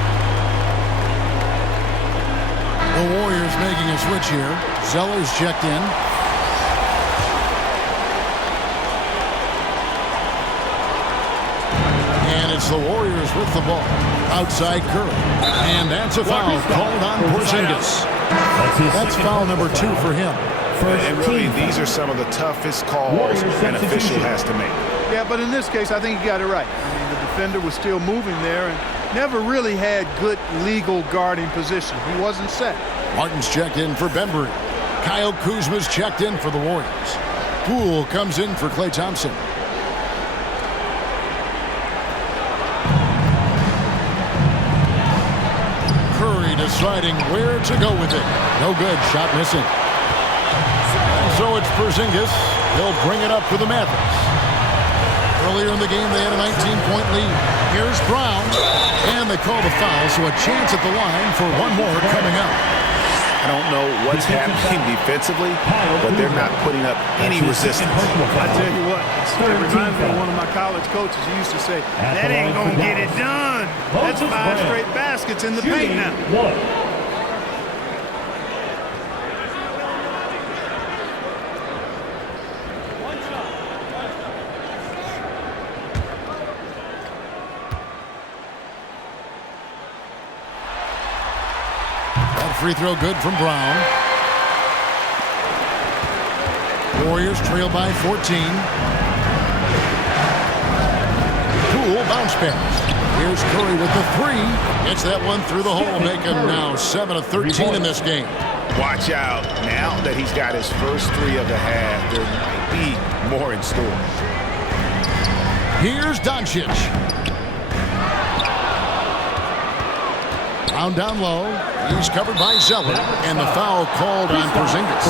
The Warriors making a switch here. Zeller's checked in. And it's the Warriors with the ball. Outside Curry. And that's a foul called on Porzingis. That's foul number 2 for him. And really, these are some of the toughest calls an official has to make. Yeah, but in this case, I think he got it right. I mean, the defender was still moving there and never really had good legal guarding position. He wasn't set. Martin's checked in for Bembry. Kyle Kuzma's checked in for the Warriors. Poole comes in for Klay Thompson. Curry deciding where to go with it. No good. Shot missing. And so it's Porzingis. He'll bring it up for the Mavericks. Earlier in the game, they had a 19-point lead. Here's Brown. And they call the foul, so a chance at the line for one more coming up. I don't know what's happening defensively, but they're not putting up any resistance. I tell you what, it reminds me of one of my college coaches. He used to say, that ain't going to get it done. That's 5 straight baskets in the paint now. Free throw good from Brown. Warriors trail by 14. Poole bounce pass. Here's Curry with the 3. Gets that one through the hole, make him now 7 of 13 in this game. Watch out. Now that he's got his first 3 of the half, there might be more in store. Here's Doncic. Down low. He's covered by Zeller. And the foul called on Porzingis.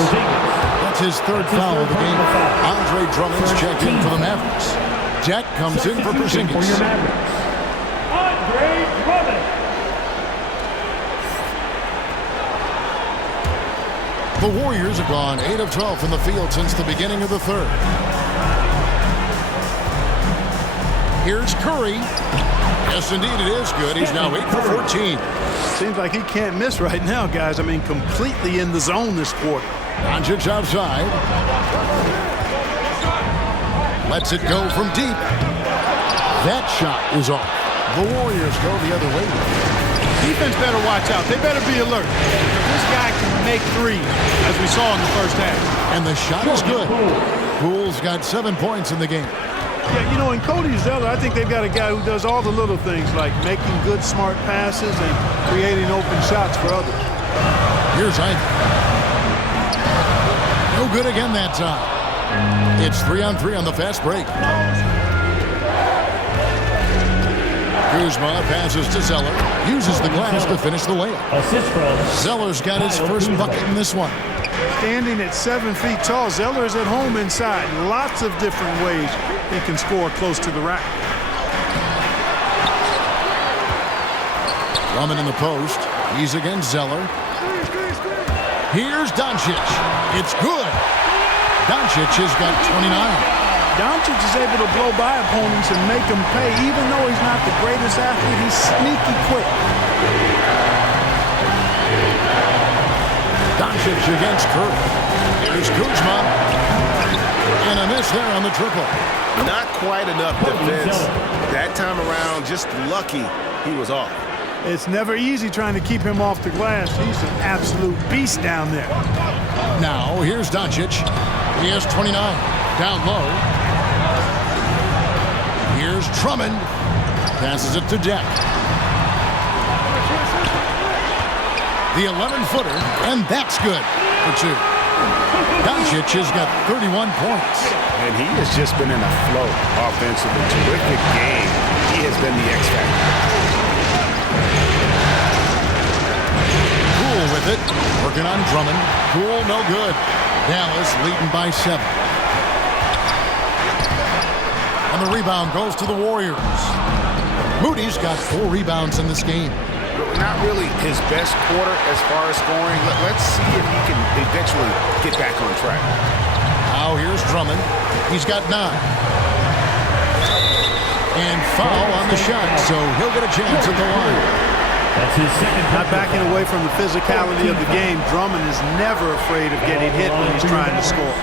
That's his 3rd foul of the game. Andre Drummond's checked in for the Mavericks. Jack comes in for Porzingis. The Warriors have gone 8 of 12 from the field since the beginning of the third. Here's Curry. Yes, indeed, it is good. He's now 8 for 14. Seems like he can't miss right now, guys. I mean, completely in the zone this quarter. Doncic outside. Lets it go from deep. That shot is off. The Warriors go the other way. Defense better watch out. They better be alert. This guy can make threes, as we saw in the first half. And the shot is good. Poole's got 7 points in the game. Yeah, you know, in Cody Zeller, I think they've got a guy who does all the little things like making good, smart passes and creating open shots for others. Here's Ivy. No good again that time. It's 3-on-3 on the fast break. Kuzma passes to Zeller. Uses the glass to finish the layup. Zeller's got his first bucket in this one. Standing at 7 feet tall, Zeller is at home inside. Lots of different ways he can score close to the rack. Drummond in the post. He's against Zeller. Here's Doncic. It's good. Doncic has got 29. Doncic is able to blow by opponents and make them pay. Even though he's not the greatest athlete, he's sneaky quick. Doncic against Curry. Here's Kuzma. And a miss there on the triple. Not quite enough defense. That time around, just lucky he was off. It's never easy trying to keep him off the glass. He's an absolute beast down there. Now, here's Doncic. He has 29. Down low. Here's Drummond. Passes it to Deck. The 11-footer, and that's good for 2. Doncic has got 31 points. And he has just been in a flow offensively. Terrific game. He has been the X factor. Poole with it. Working on Drummond. Poole no good. Dallas leading by 7. And the rebound goes to the Warriors. Moody's got 4 rebounds in this game. Not really his best quarter as far as scoring. Let's see if he can eventually get back on track. Now here's Drummond. He's got 9. And foul on the shot, so he'll get a chance at the line. That's his second. Not backing away from the physicality of the game. Drummond is never afraid of getting hit when he's trying to score.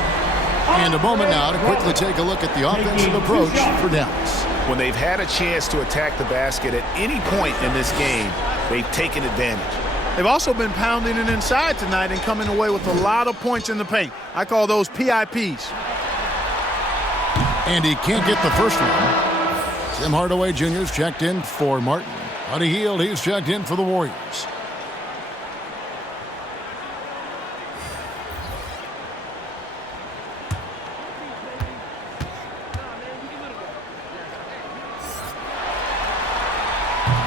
And a moment now to quickly take a look at the offensive approach for Dallas. When they've had a chance to attack the basket at any point in this game, they've taken advantage. They've also been pounding it inside tonight and coming away with a lot of points in the paint. I call those PIPs. And he can't get the first one. Tim Hardaway Jr.'s checked in for Martin. Buddy Hield, he's checked in for the Warriors.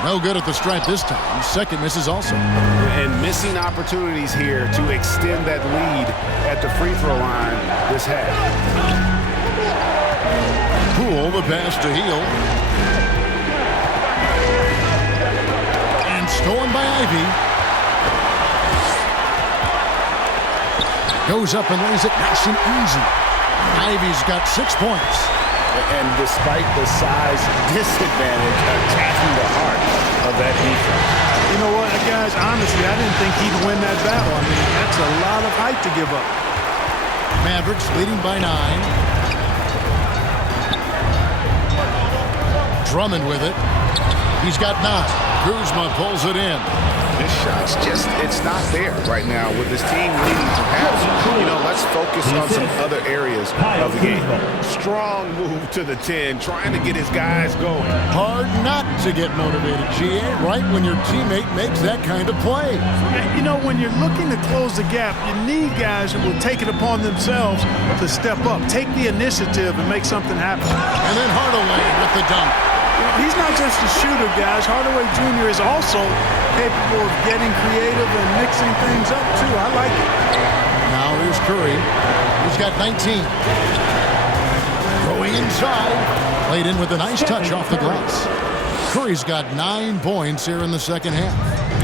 No good at the stripe this time. Second misses also. And missing opportunities here to extend that lead at the free throw line this half. Poole, the pass to Hield. And stolen by Ivy. Goes up and lays it nice and easy. Ivy's got 6 points. And despite the size disadvantage, attacking the heart of that defense. You know what, guys, honestly, I didn't think he'd win that battle. I mean, that's a lot of height to give up. Mavericks leading by 9. Drummond with it. He's got 9. Kuzma pulls it in. This shot's just, it's not there right now with this team leading. Perhaps, you know, let's focus on some other areas of the game. Strong move to the 10, trying to get his guys going. Hard not to get motivated, GA, right when your teammate makes that kind of play. You know, when you're looking to close the gap, you need guys who will take it upon themselves to step up, take the initiative, and make something happen. And then Hardaway with the dunk. He's not just a shooter, guys. Hardaway Jr. is also capable of getting creative and mixing things up, too. I like it. Now here's Curry. He's got 19. Going inside. Played in with a nice touch off the glass. Curry's got 9 points here in the second half.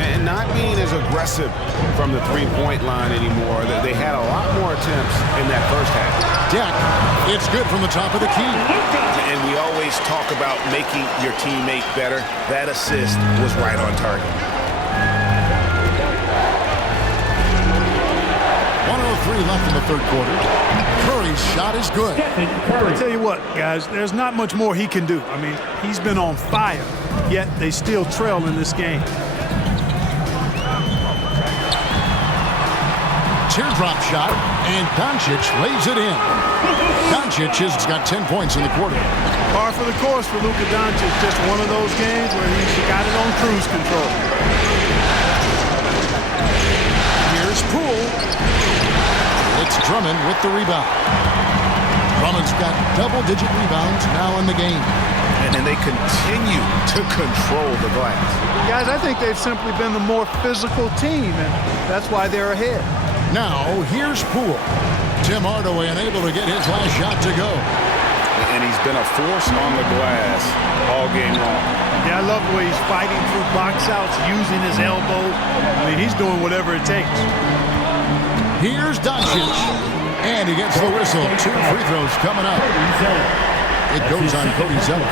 And not being as aggressive from the three-point line anymore. They had a lot more attempts in that first half. Deck, it's good from the top of the key. And we always talk about making your teammate better. That assist was right on target. 1:03 left in the third quarter. Curry's shot is good. I'll tell you what, guys, there's not much more he can do. I mean, he's been on fire, yet they still trail in this game. Teardrop shot, and Doncic lays it in. Doncic has got 10 points in the quarter. Par for the course for Luka Doncic. Just one of those games where he's got it on cruise control. Here's Poole. It's Drummond with the rebound. Drummond's got double-digit rebounds now in the game. And they continue to control the glass. Guys, I think they've simply been the more physical team, and that's why they're ahead. Now, here's Poole. Tim Hardaway unable to get his last shot to go. And he's been a force on the glass all game long. Yeah, I love the way he's fighting through box outs, using his elbows. I mean, he's doing whatever it takes. Here's Doncic. And he gets the whistle. 2 free throws coming up. It goes on Cody Zeller.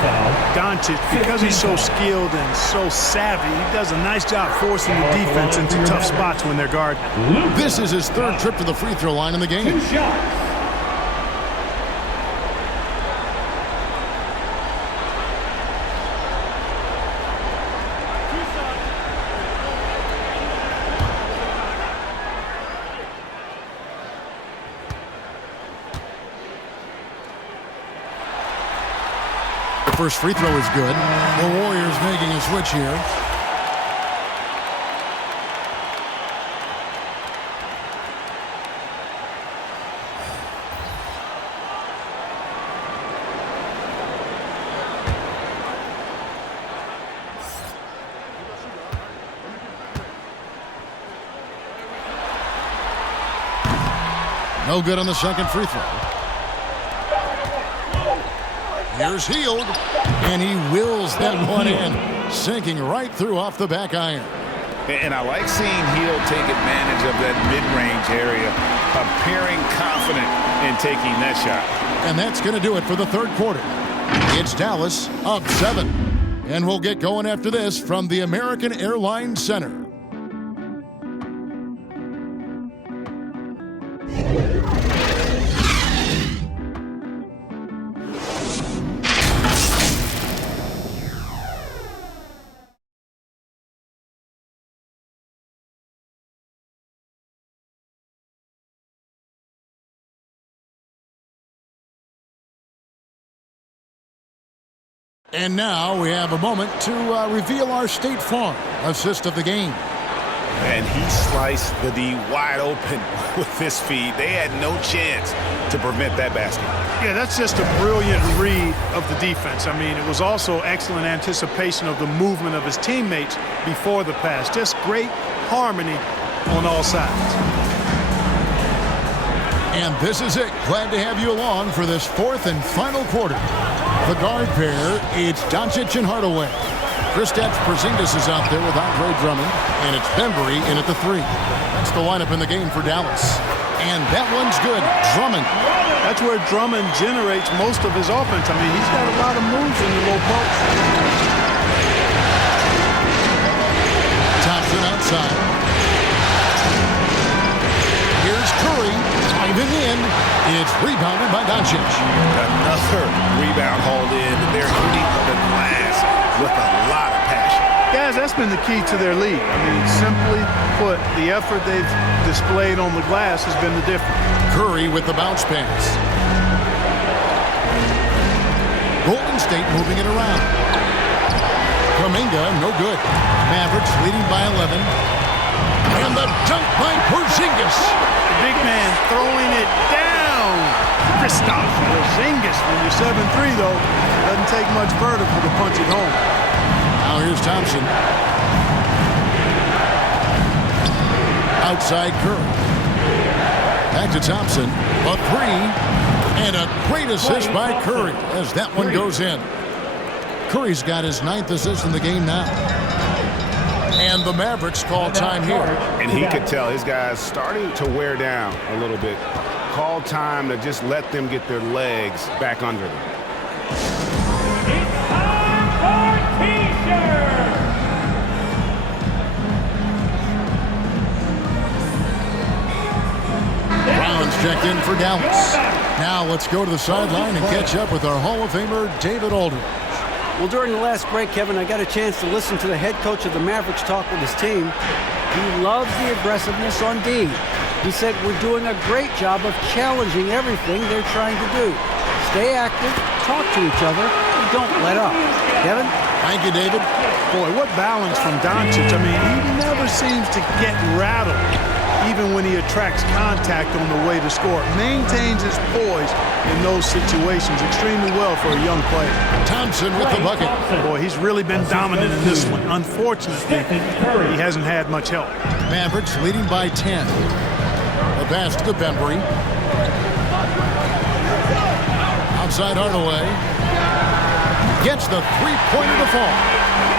Doncic, because he's so skilled and so savvy, he does a nice job forcing the defense into tough spots when they're guarding. This is his third trip to the free throw line in the game. 2 shots. First free throw is good. The Warriors making a switch here. No good on the second free throw. Here's Hield, and he wills that one in, sinking right through off the back iron. And I like seeing Hield take advantage of that mid-range area, appearing confident in taking that shot. And that's going to do it for the third quarter. It's Dallas up 7. And we'll get going after this from the American Airlines Center. And now we have a moment to reveal our State Farm assist of the game. And he sliced the D wide open with this feed. They had no chance to prevent that basket. Yeah, that's just a brilliant read of the defense. I mean, it was also excellent anticipation of the movement of his teammates before the pass. Just great harmony on all sides. And this is it. Glad to have you along for this fourth and final quarter. The guard pair, it's Doncic and Hardaway. Kristaps Porzingis is out there with Andre Drummond, and it's Bembry in at the 3. That's the lineup in the game for Dallas. And that one's good. Drummond. That's where Drummond generates most of his offense. I mean, he's got a lot of moves in the low post. Thompson outside. Here's Curry. Driving in. It's rebounded by Doncic. Another rebound hauled in. They're hitting the glass with a lot of passion. Guys, that's been the key to their lead. I mean, simply put, the effort they've displayed on the glass has been the difference. Curry with the bounce pass. Golden State moving it around. Kuminga, no good. Mavericks leading by 11. And the dunk by Porzingis. The big man throwing it down. Kristaps Porzingis. When you're 7'3", though, doesn't take much vertical to punch it home. Now here's Thompson. Outside Curry. Back to Thompson. A 3. And a great assist by Curry as that one goes in. Curry's got his 9th assist in the game now. And the Mavericks call time here. And he could tell his guys starting to wear down a little bit. Call time to just let them get their legs back under them. It's time for T-shirt. Brown's checked in for Dallas. Now let's go to the sideline and catch up with our Hall of Famer, David Aldridge. Well, during the last break, Kevin, I got a chance to listen to the head coach of the Mavericks talk with his team. He loves the aggressiveness on D. He said, we're doing a great job of challenging everything they're trying to do. Stay active, talk to each other, and don't let up. Kevin? Thank you, David. Boy, what balance from Doncic. I mean, he never seems to get rattled, even when he attracts contact on the way to score. Maintains his poise in those situations extremely well for a young player. Thompson with the bucket. Boy, he's really been dominant in this one. Unfortunately, he hasn't had much help. Mavericks leading by 10. The pass to Bembry. Outside Hardaway. Gets the three-pointer to fall.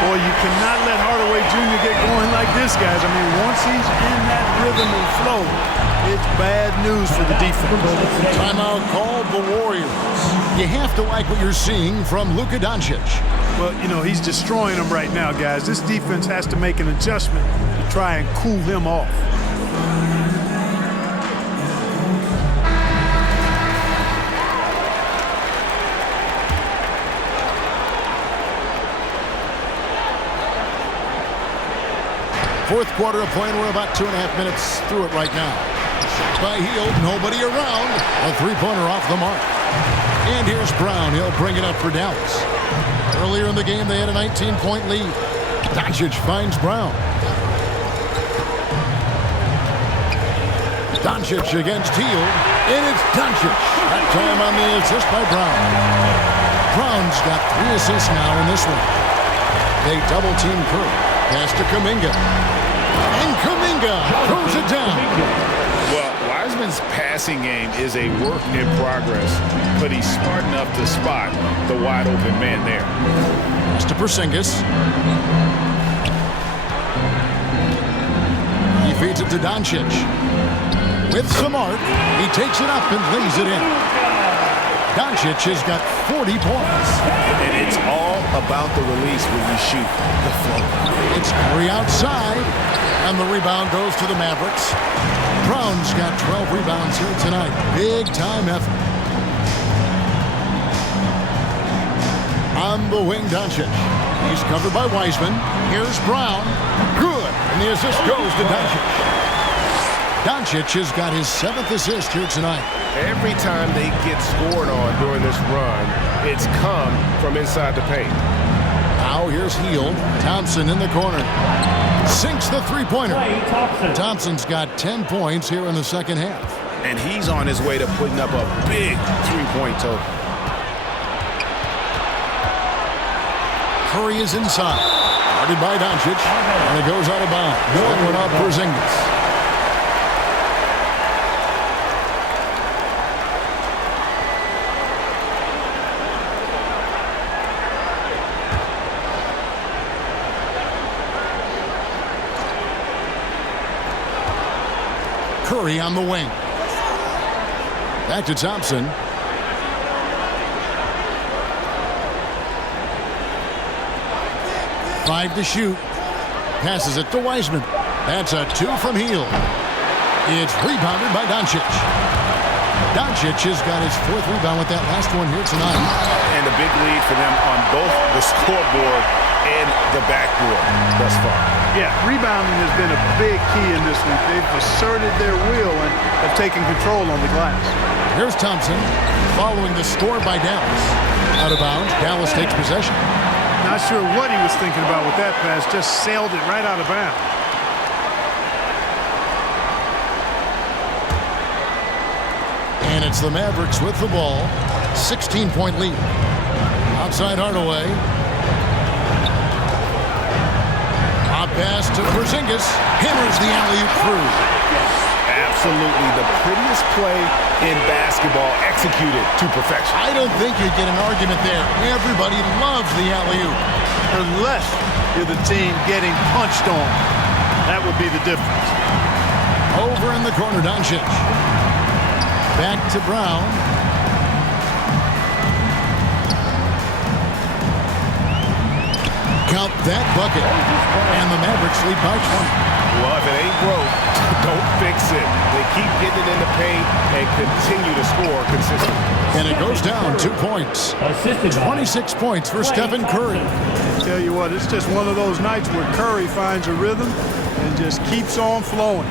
Boy, you cannot let Hardaway Jr. get going like this, guys. I mean, once he's in that rhythm and flow, it's bad news for the defense. Timeout called the Warriors. You have to like what you're seeing from Luka Doncic. Well, you know, he's destroying them right now, guys. This defense has to make an adjustment to try and cool him off. Fourth quarter of play, and we're about 2.5 minutes through it right now. By Hield, nobody around. A three-pointer off the mark. And here's Brown. He'll bring it up for Dallas. Earlier in the game, they had a 19-point lead. Doncic finds Brown. Doncic against Hield. And it's Doncic. That time on the assist by Brown. Brown's got 3 assists now in this one. They double-team Curry. Pass to Kuminga. And Kuminga throws it down. Well, Wiseman's passing game is a work in progress, but he's smart enough to spot the wide open man there. Pass to Porzingis. He feeds it to Doncic. With some arc, he takes it up and lays it in. Doncic has got 40 points. And it's all about the release when you shoot the flow. It's Curry outside, and the rebound goes to the Mavericks. Brown's got 12 rebounds here tonight. Big-time effort. On the wing, Doncic. He's covered by Wiseman. Here's Brown. Good. And the assist goes to Doncic. Doncic has got his 7th assist here tonight. Every time they get scored on during this run, it's come from inside the paint. Now here's Hield. Thompson in the corner. Sinks the three-pointer. Thompson's got 10 points here in the second half. And he's on his way to putting up a big three-point total. Curry is inside. Guarded by Doncic. And it goes out of bounds. That one off Porzingis. Curry on the wing. Back to Thompson. Five to shoot. Passes it to Wiseman. That's a 2 from Hield. It's rebounded by Doncic. Doncic has got his 4th rebound with that last one here tonight. And a big lead for them on both the scoreboard and the backboard thus far. Yeah, rebounding has been a big key in this one. They've asserted their will and have taken control on the glass. Here's Thompson following the score by Dallas. Out of bounds, Dallas takes possession. Not sure what he was thinking about with that pass. Just sailed it right out of bounds. And it's the Mavericks with the ball. 16-point lead. Outside Hardaway. Hot pass to Porzingis. Hammers the alley-oop through. Absolutely the prettiest play in basketball executed to perfection. I don't think you'd get an argument there. Everybody loves the alley-oop. unless you're the team getting punched on. That would be the difference. Over in the corner, Doncic. Back to Brown. Count that bucket. And the Mavericks lead by 20. Well, if it ain't broke, don't fix it. They keep getting it in the paint and continue to score consistently. And it goes down 2 points. 26 points for Stephen Curry. Tell you what, it's just one of those nights where Curry finds a rhythm and just keeps on flowing.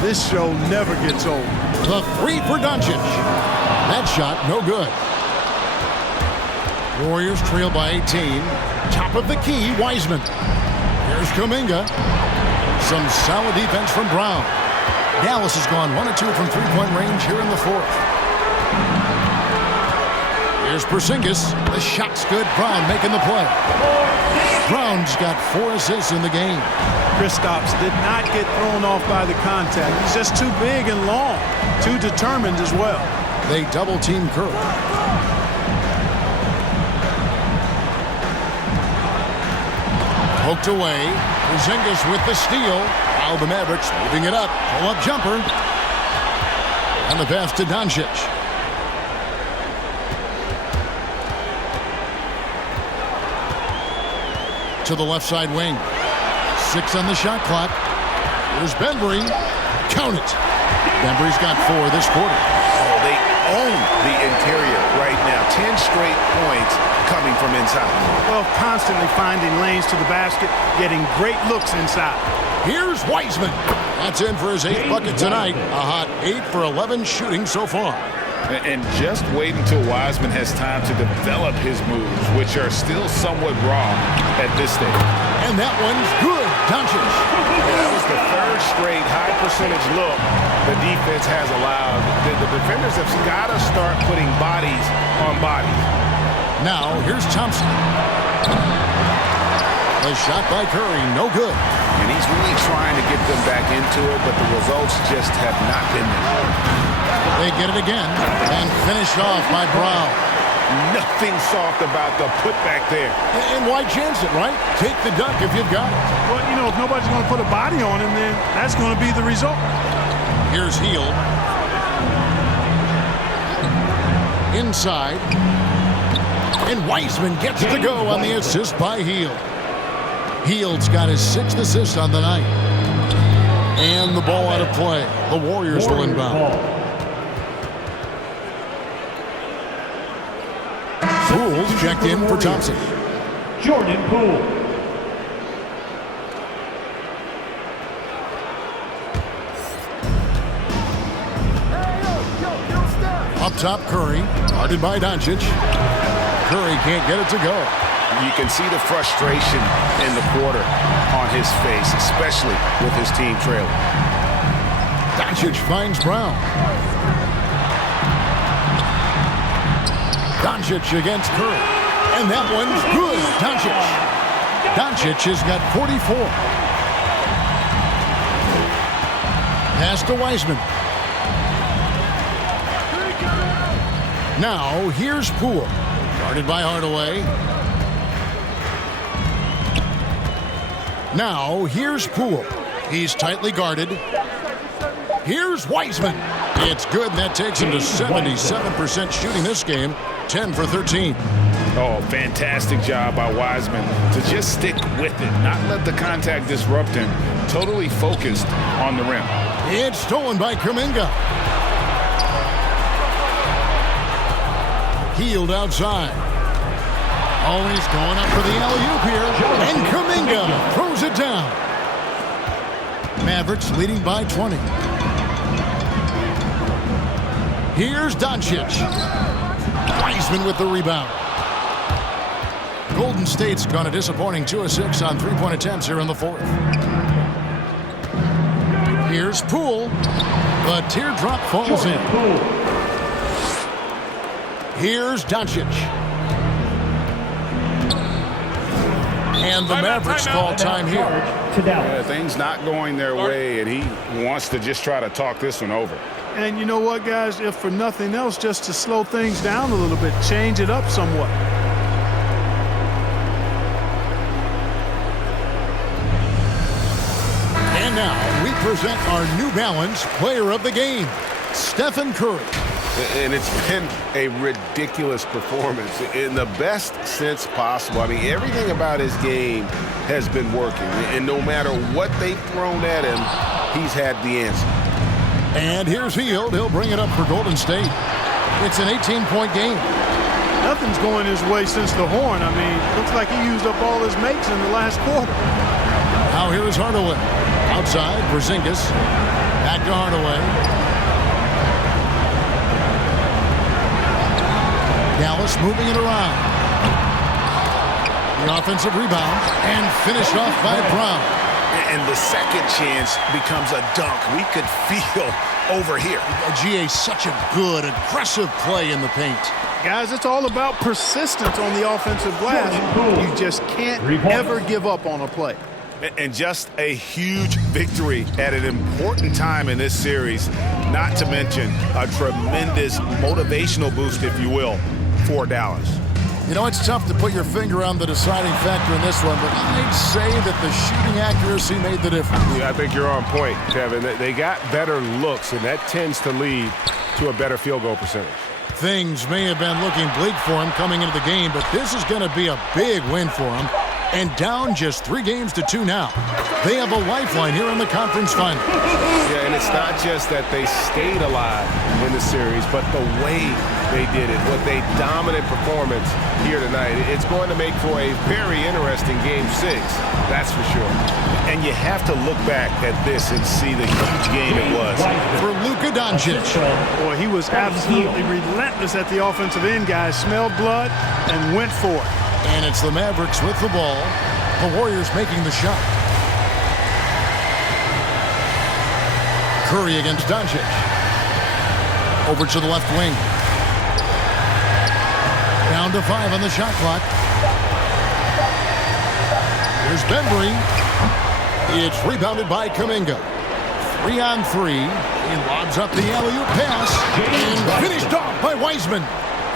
This show never gets old. The three for Doncic. That shot, no good. Warriors trail by 18. Top of the key, Wiseman. Here's Kuminga. Some solid defense from Brown. Dallas has gone 1 of 2 from three-point range here in the fourth. Here's Porzingis. The shot's good. Brown making the play. Brown's got 4 assists in the game. Kristaps did not get thrown off by the contact. He's just too big and long, too determined as well. They double-team Curry. Poked away. Porzingis with the steal. Now the Mavericks moving it up. Pull-up jumper. And the pass to Doncic. To the left side wing. 6 on the shot clock. Here's Bembry. Count it. Bembry's got 4 this quarter. Oh, they own the interior right now. 10 straight points coming from inside. Well, constantly finding lanes to the basket, getting great looks inside. Here's Wiseman. That's in for his 8th bucket tonight. A hot 8 for 11 shooting so far. And just wait until Wiseman has time to develop his moves, which are still somewhat raw at this stage. And that one's good. Doncic. That was the 3rd straight high percentage look the defense has allowed. The defenders have got to start putting bodies on bodies. Now, here's Thompson. A shot by Curry, no good. And he's really trying to get them back into it, but the results just have not been there. They get it again and finish off by Brown. Nothing soft about the putback there. And why chance it, right? Take the dunk if you've got it. Well, you know, if nobody's going to put a body on him, then that's going to be the result. Here's Hield. Inside. And Wiseman gets it to go on the assist by Hield. Hield's got his 6th assist on the night. And the ball out of play. The Warriors will inbound. Poole's checked in for Thompson. Jordan Poole. Up top, Curry. Guarded by Doncic. Curry can't get it to go. You can see the frustration in the quarter on his face, especially with his team trailing. Doncic finds Brown. Doncic against Curry. And that one's good. Doncic. Doncic has got 44. Pass to Wiseman. Now, here's Poole. Guarded by Hardaway. Now, here's Poole. He's tightly guarded. Here's Wiseman. It's good, and that takes him to 77% shooting this game. 10 for 13. Oh, fantastic job by Wiseman to just stick with it, not let the contact disrupt him. Totally focused on the rim. It's stolen by Kuminga. Hield outside. Oh, he's going up for the alley-oop here. And Kuminga throws it down. Mavericks leading by 20. Here's Doncic. Wiseman with the rebound. Golden State's gone a disappointing 2 of 6 on three-point attempts here in the fourth. Here's Poole. The teardrop falls in. Here's Doncic. And the Mavericks call time here. Yeah, things not going their way, and he wants to just try to talk this one over. And you know what, guys? If for nothing else, just to slow things down a little bit, change it up somewhat. now we present our New Balance Player of the Game, Stephen Curry. And it's been a ridiculous performance in the best sense possible. I mean, everything about his game has been working. And no matter what they've thrown at him, he's had the answer. And here's Hield. He'll bring it up for Golden State. It's an 18-point game. Nothing's going his way since the horn. I mean, looks like he used up all his makes in the last quarter. Now here is Hardaway. Outside, Porzingis. Back to Hardaway. Dallas moving it around. The offensive rebound and finished off by Brown. And the second chance becomes a dunk. We could feel over here. GA, such a good, aggressive play in the paint. Guys, it's all about persistence on the offensive glass. You just can't ever give up on a play. And just a huge victory at an important time in this series, not to mention a tremendous motivational boost, if you will, for Dallas. You know, it's tough to put your finger on the deciding factor in this one, but I'd say that the shooting accuracy made the difference. Yeah, I think you're on point, Kevin. They got better looks, and that tends to lead to a better field goal percentage. Things may have been looking bleak for him coming into the game, but this is going to be a big win for him. And down just 3 games to 2 now. They have a lifeline here in the conference finals. Yeah, and it's not just that they stayed alive in the series, but the way they did it, with a dominant performance here tonight. It's going to make for a very interesting Game 6, that's for sure. And you have to look back at this and see the huge game it was. For Luka Doncic. Boy, he was absolutely relentless at the offensive end, guys. Smelled blood and went for it. And it's the Mavericks with the ball. The Warriors making the shot. Curry against Doncic. Over to the left wing. Down to 5 on the shot clock. Here's Bembry. It's rebounded by Kuminga. 3-on-3. He lobs up the alley-oop pass. And finished off by Wiseman.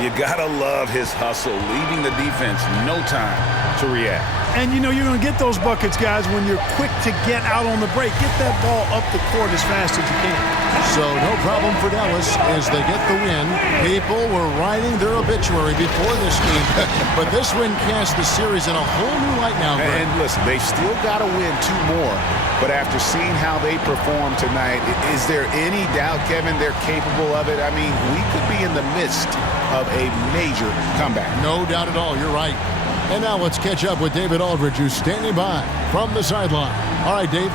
You gotta love his hustle, leaving the defense no time to react. And you know you're going to get those buckets, guys, when you're quick to get out on the break. Get that ball up the court as fast as you can. So no problem for Dallas as they get the win. People were writing their obituary before this game, but this win cast the series in a whole new light now, Greg. And listen, they've still got to win 2 more, but after seeing how they performed tonight, is there any doubt, Kevin, they're capable of it? I mean, we could be in the midst of a major comeback. No doubt at all, you're right. And now let's catch up with David Aldridge, who's standing by from the sideline. All right, Dave.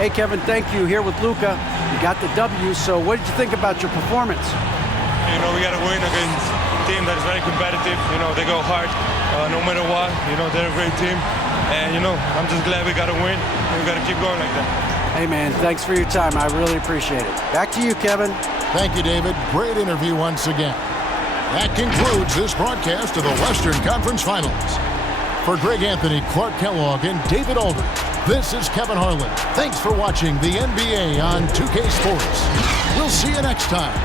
Hey, Kevin, thank you. Here with Luka. You got the W, so what did you think about your performance? You know, we got to win against a team that is very competitive. You know, they go hard no matter what. You know, they're a great team. And, you know, I'm just glad we got to win. And we got to keep going like that. Hey, man, thanks for your time. I really appreciate it. Back to you, Kevin. Thank you, David. Great interview once again. That concludes this broadcast of the Western Conference Finals. For Greg Anthony, Clark Kellogg, and David Aldridge, this is Kevin Harlan. Thanks for watching the NBA on 2K Sports. We'll see you next time.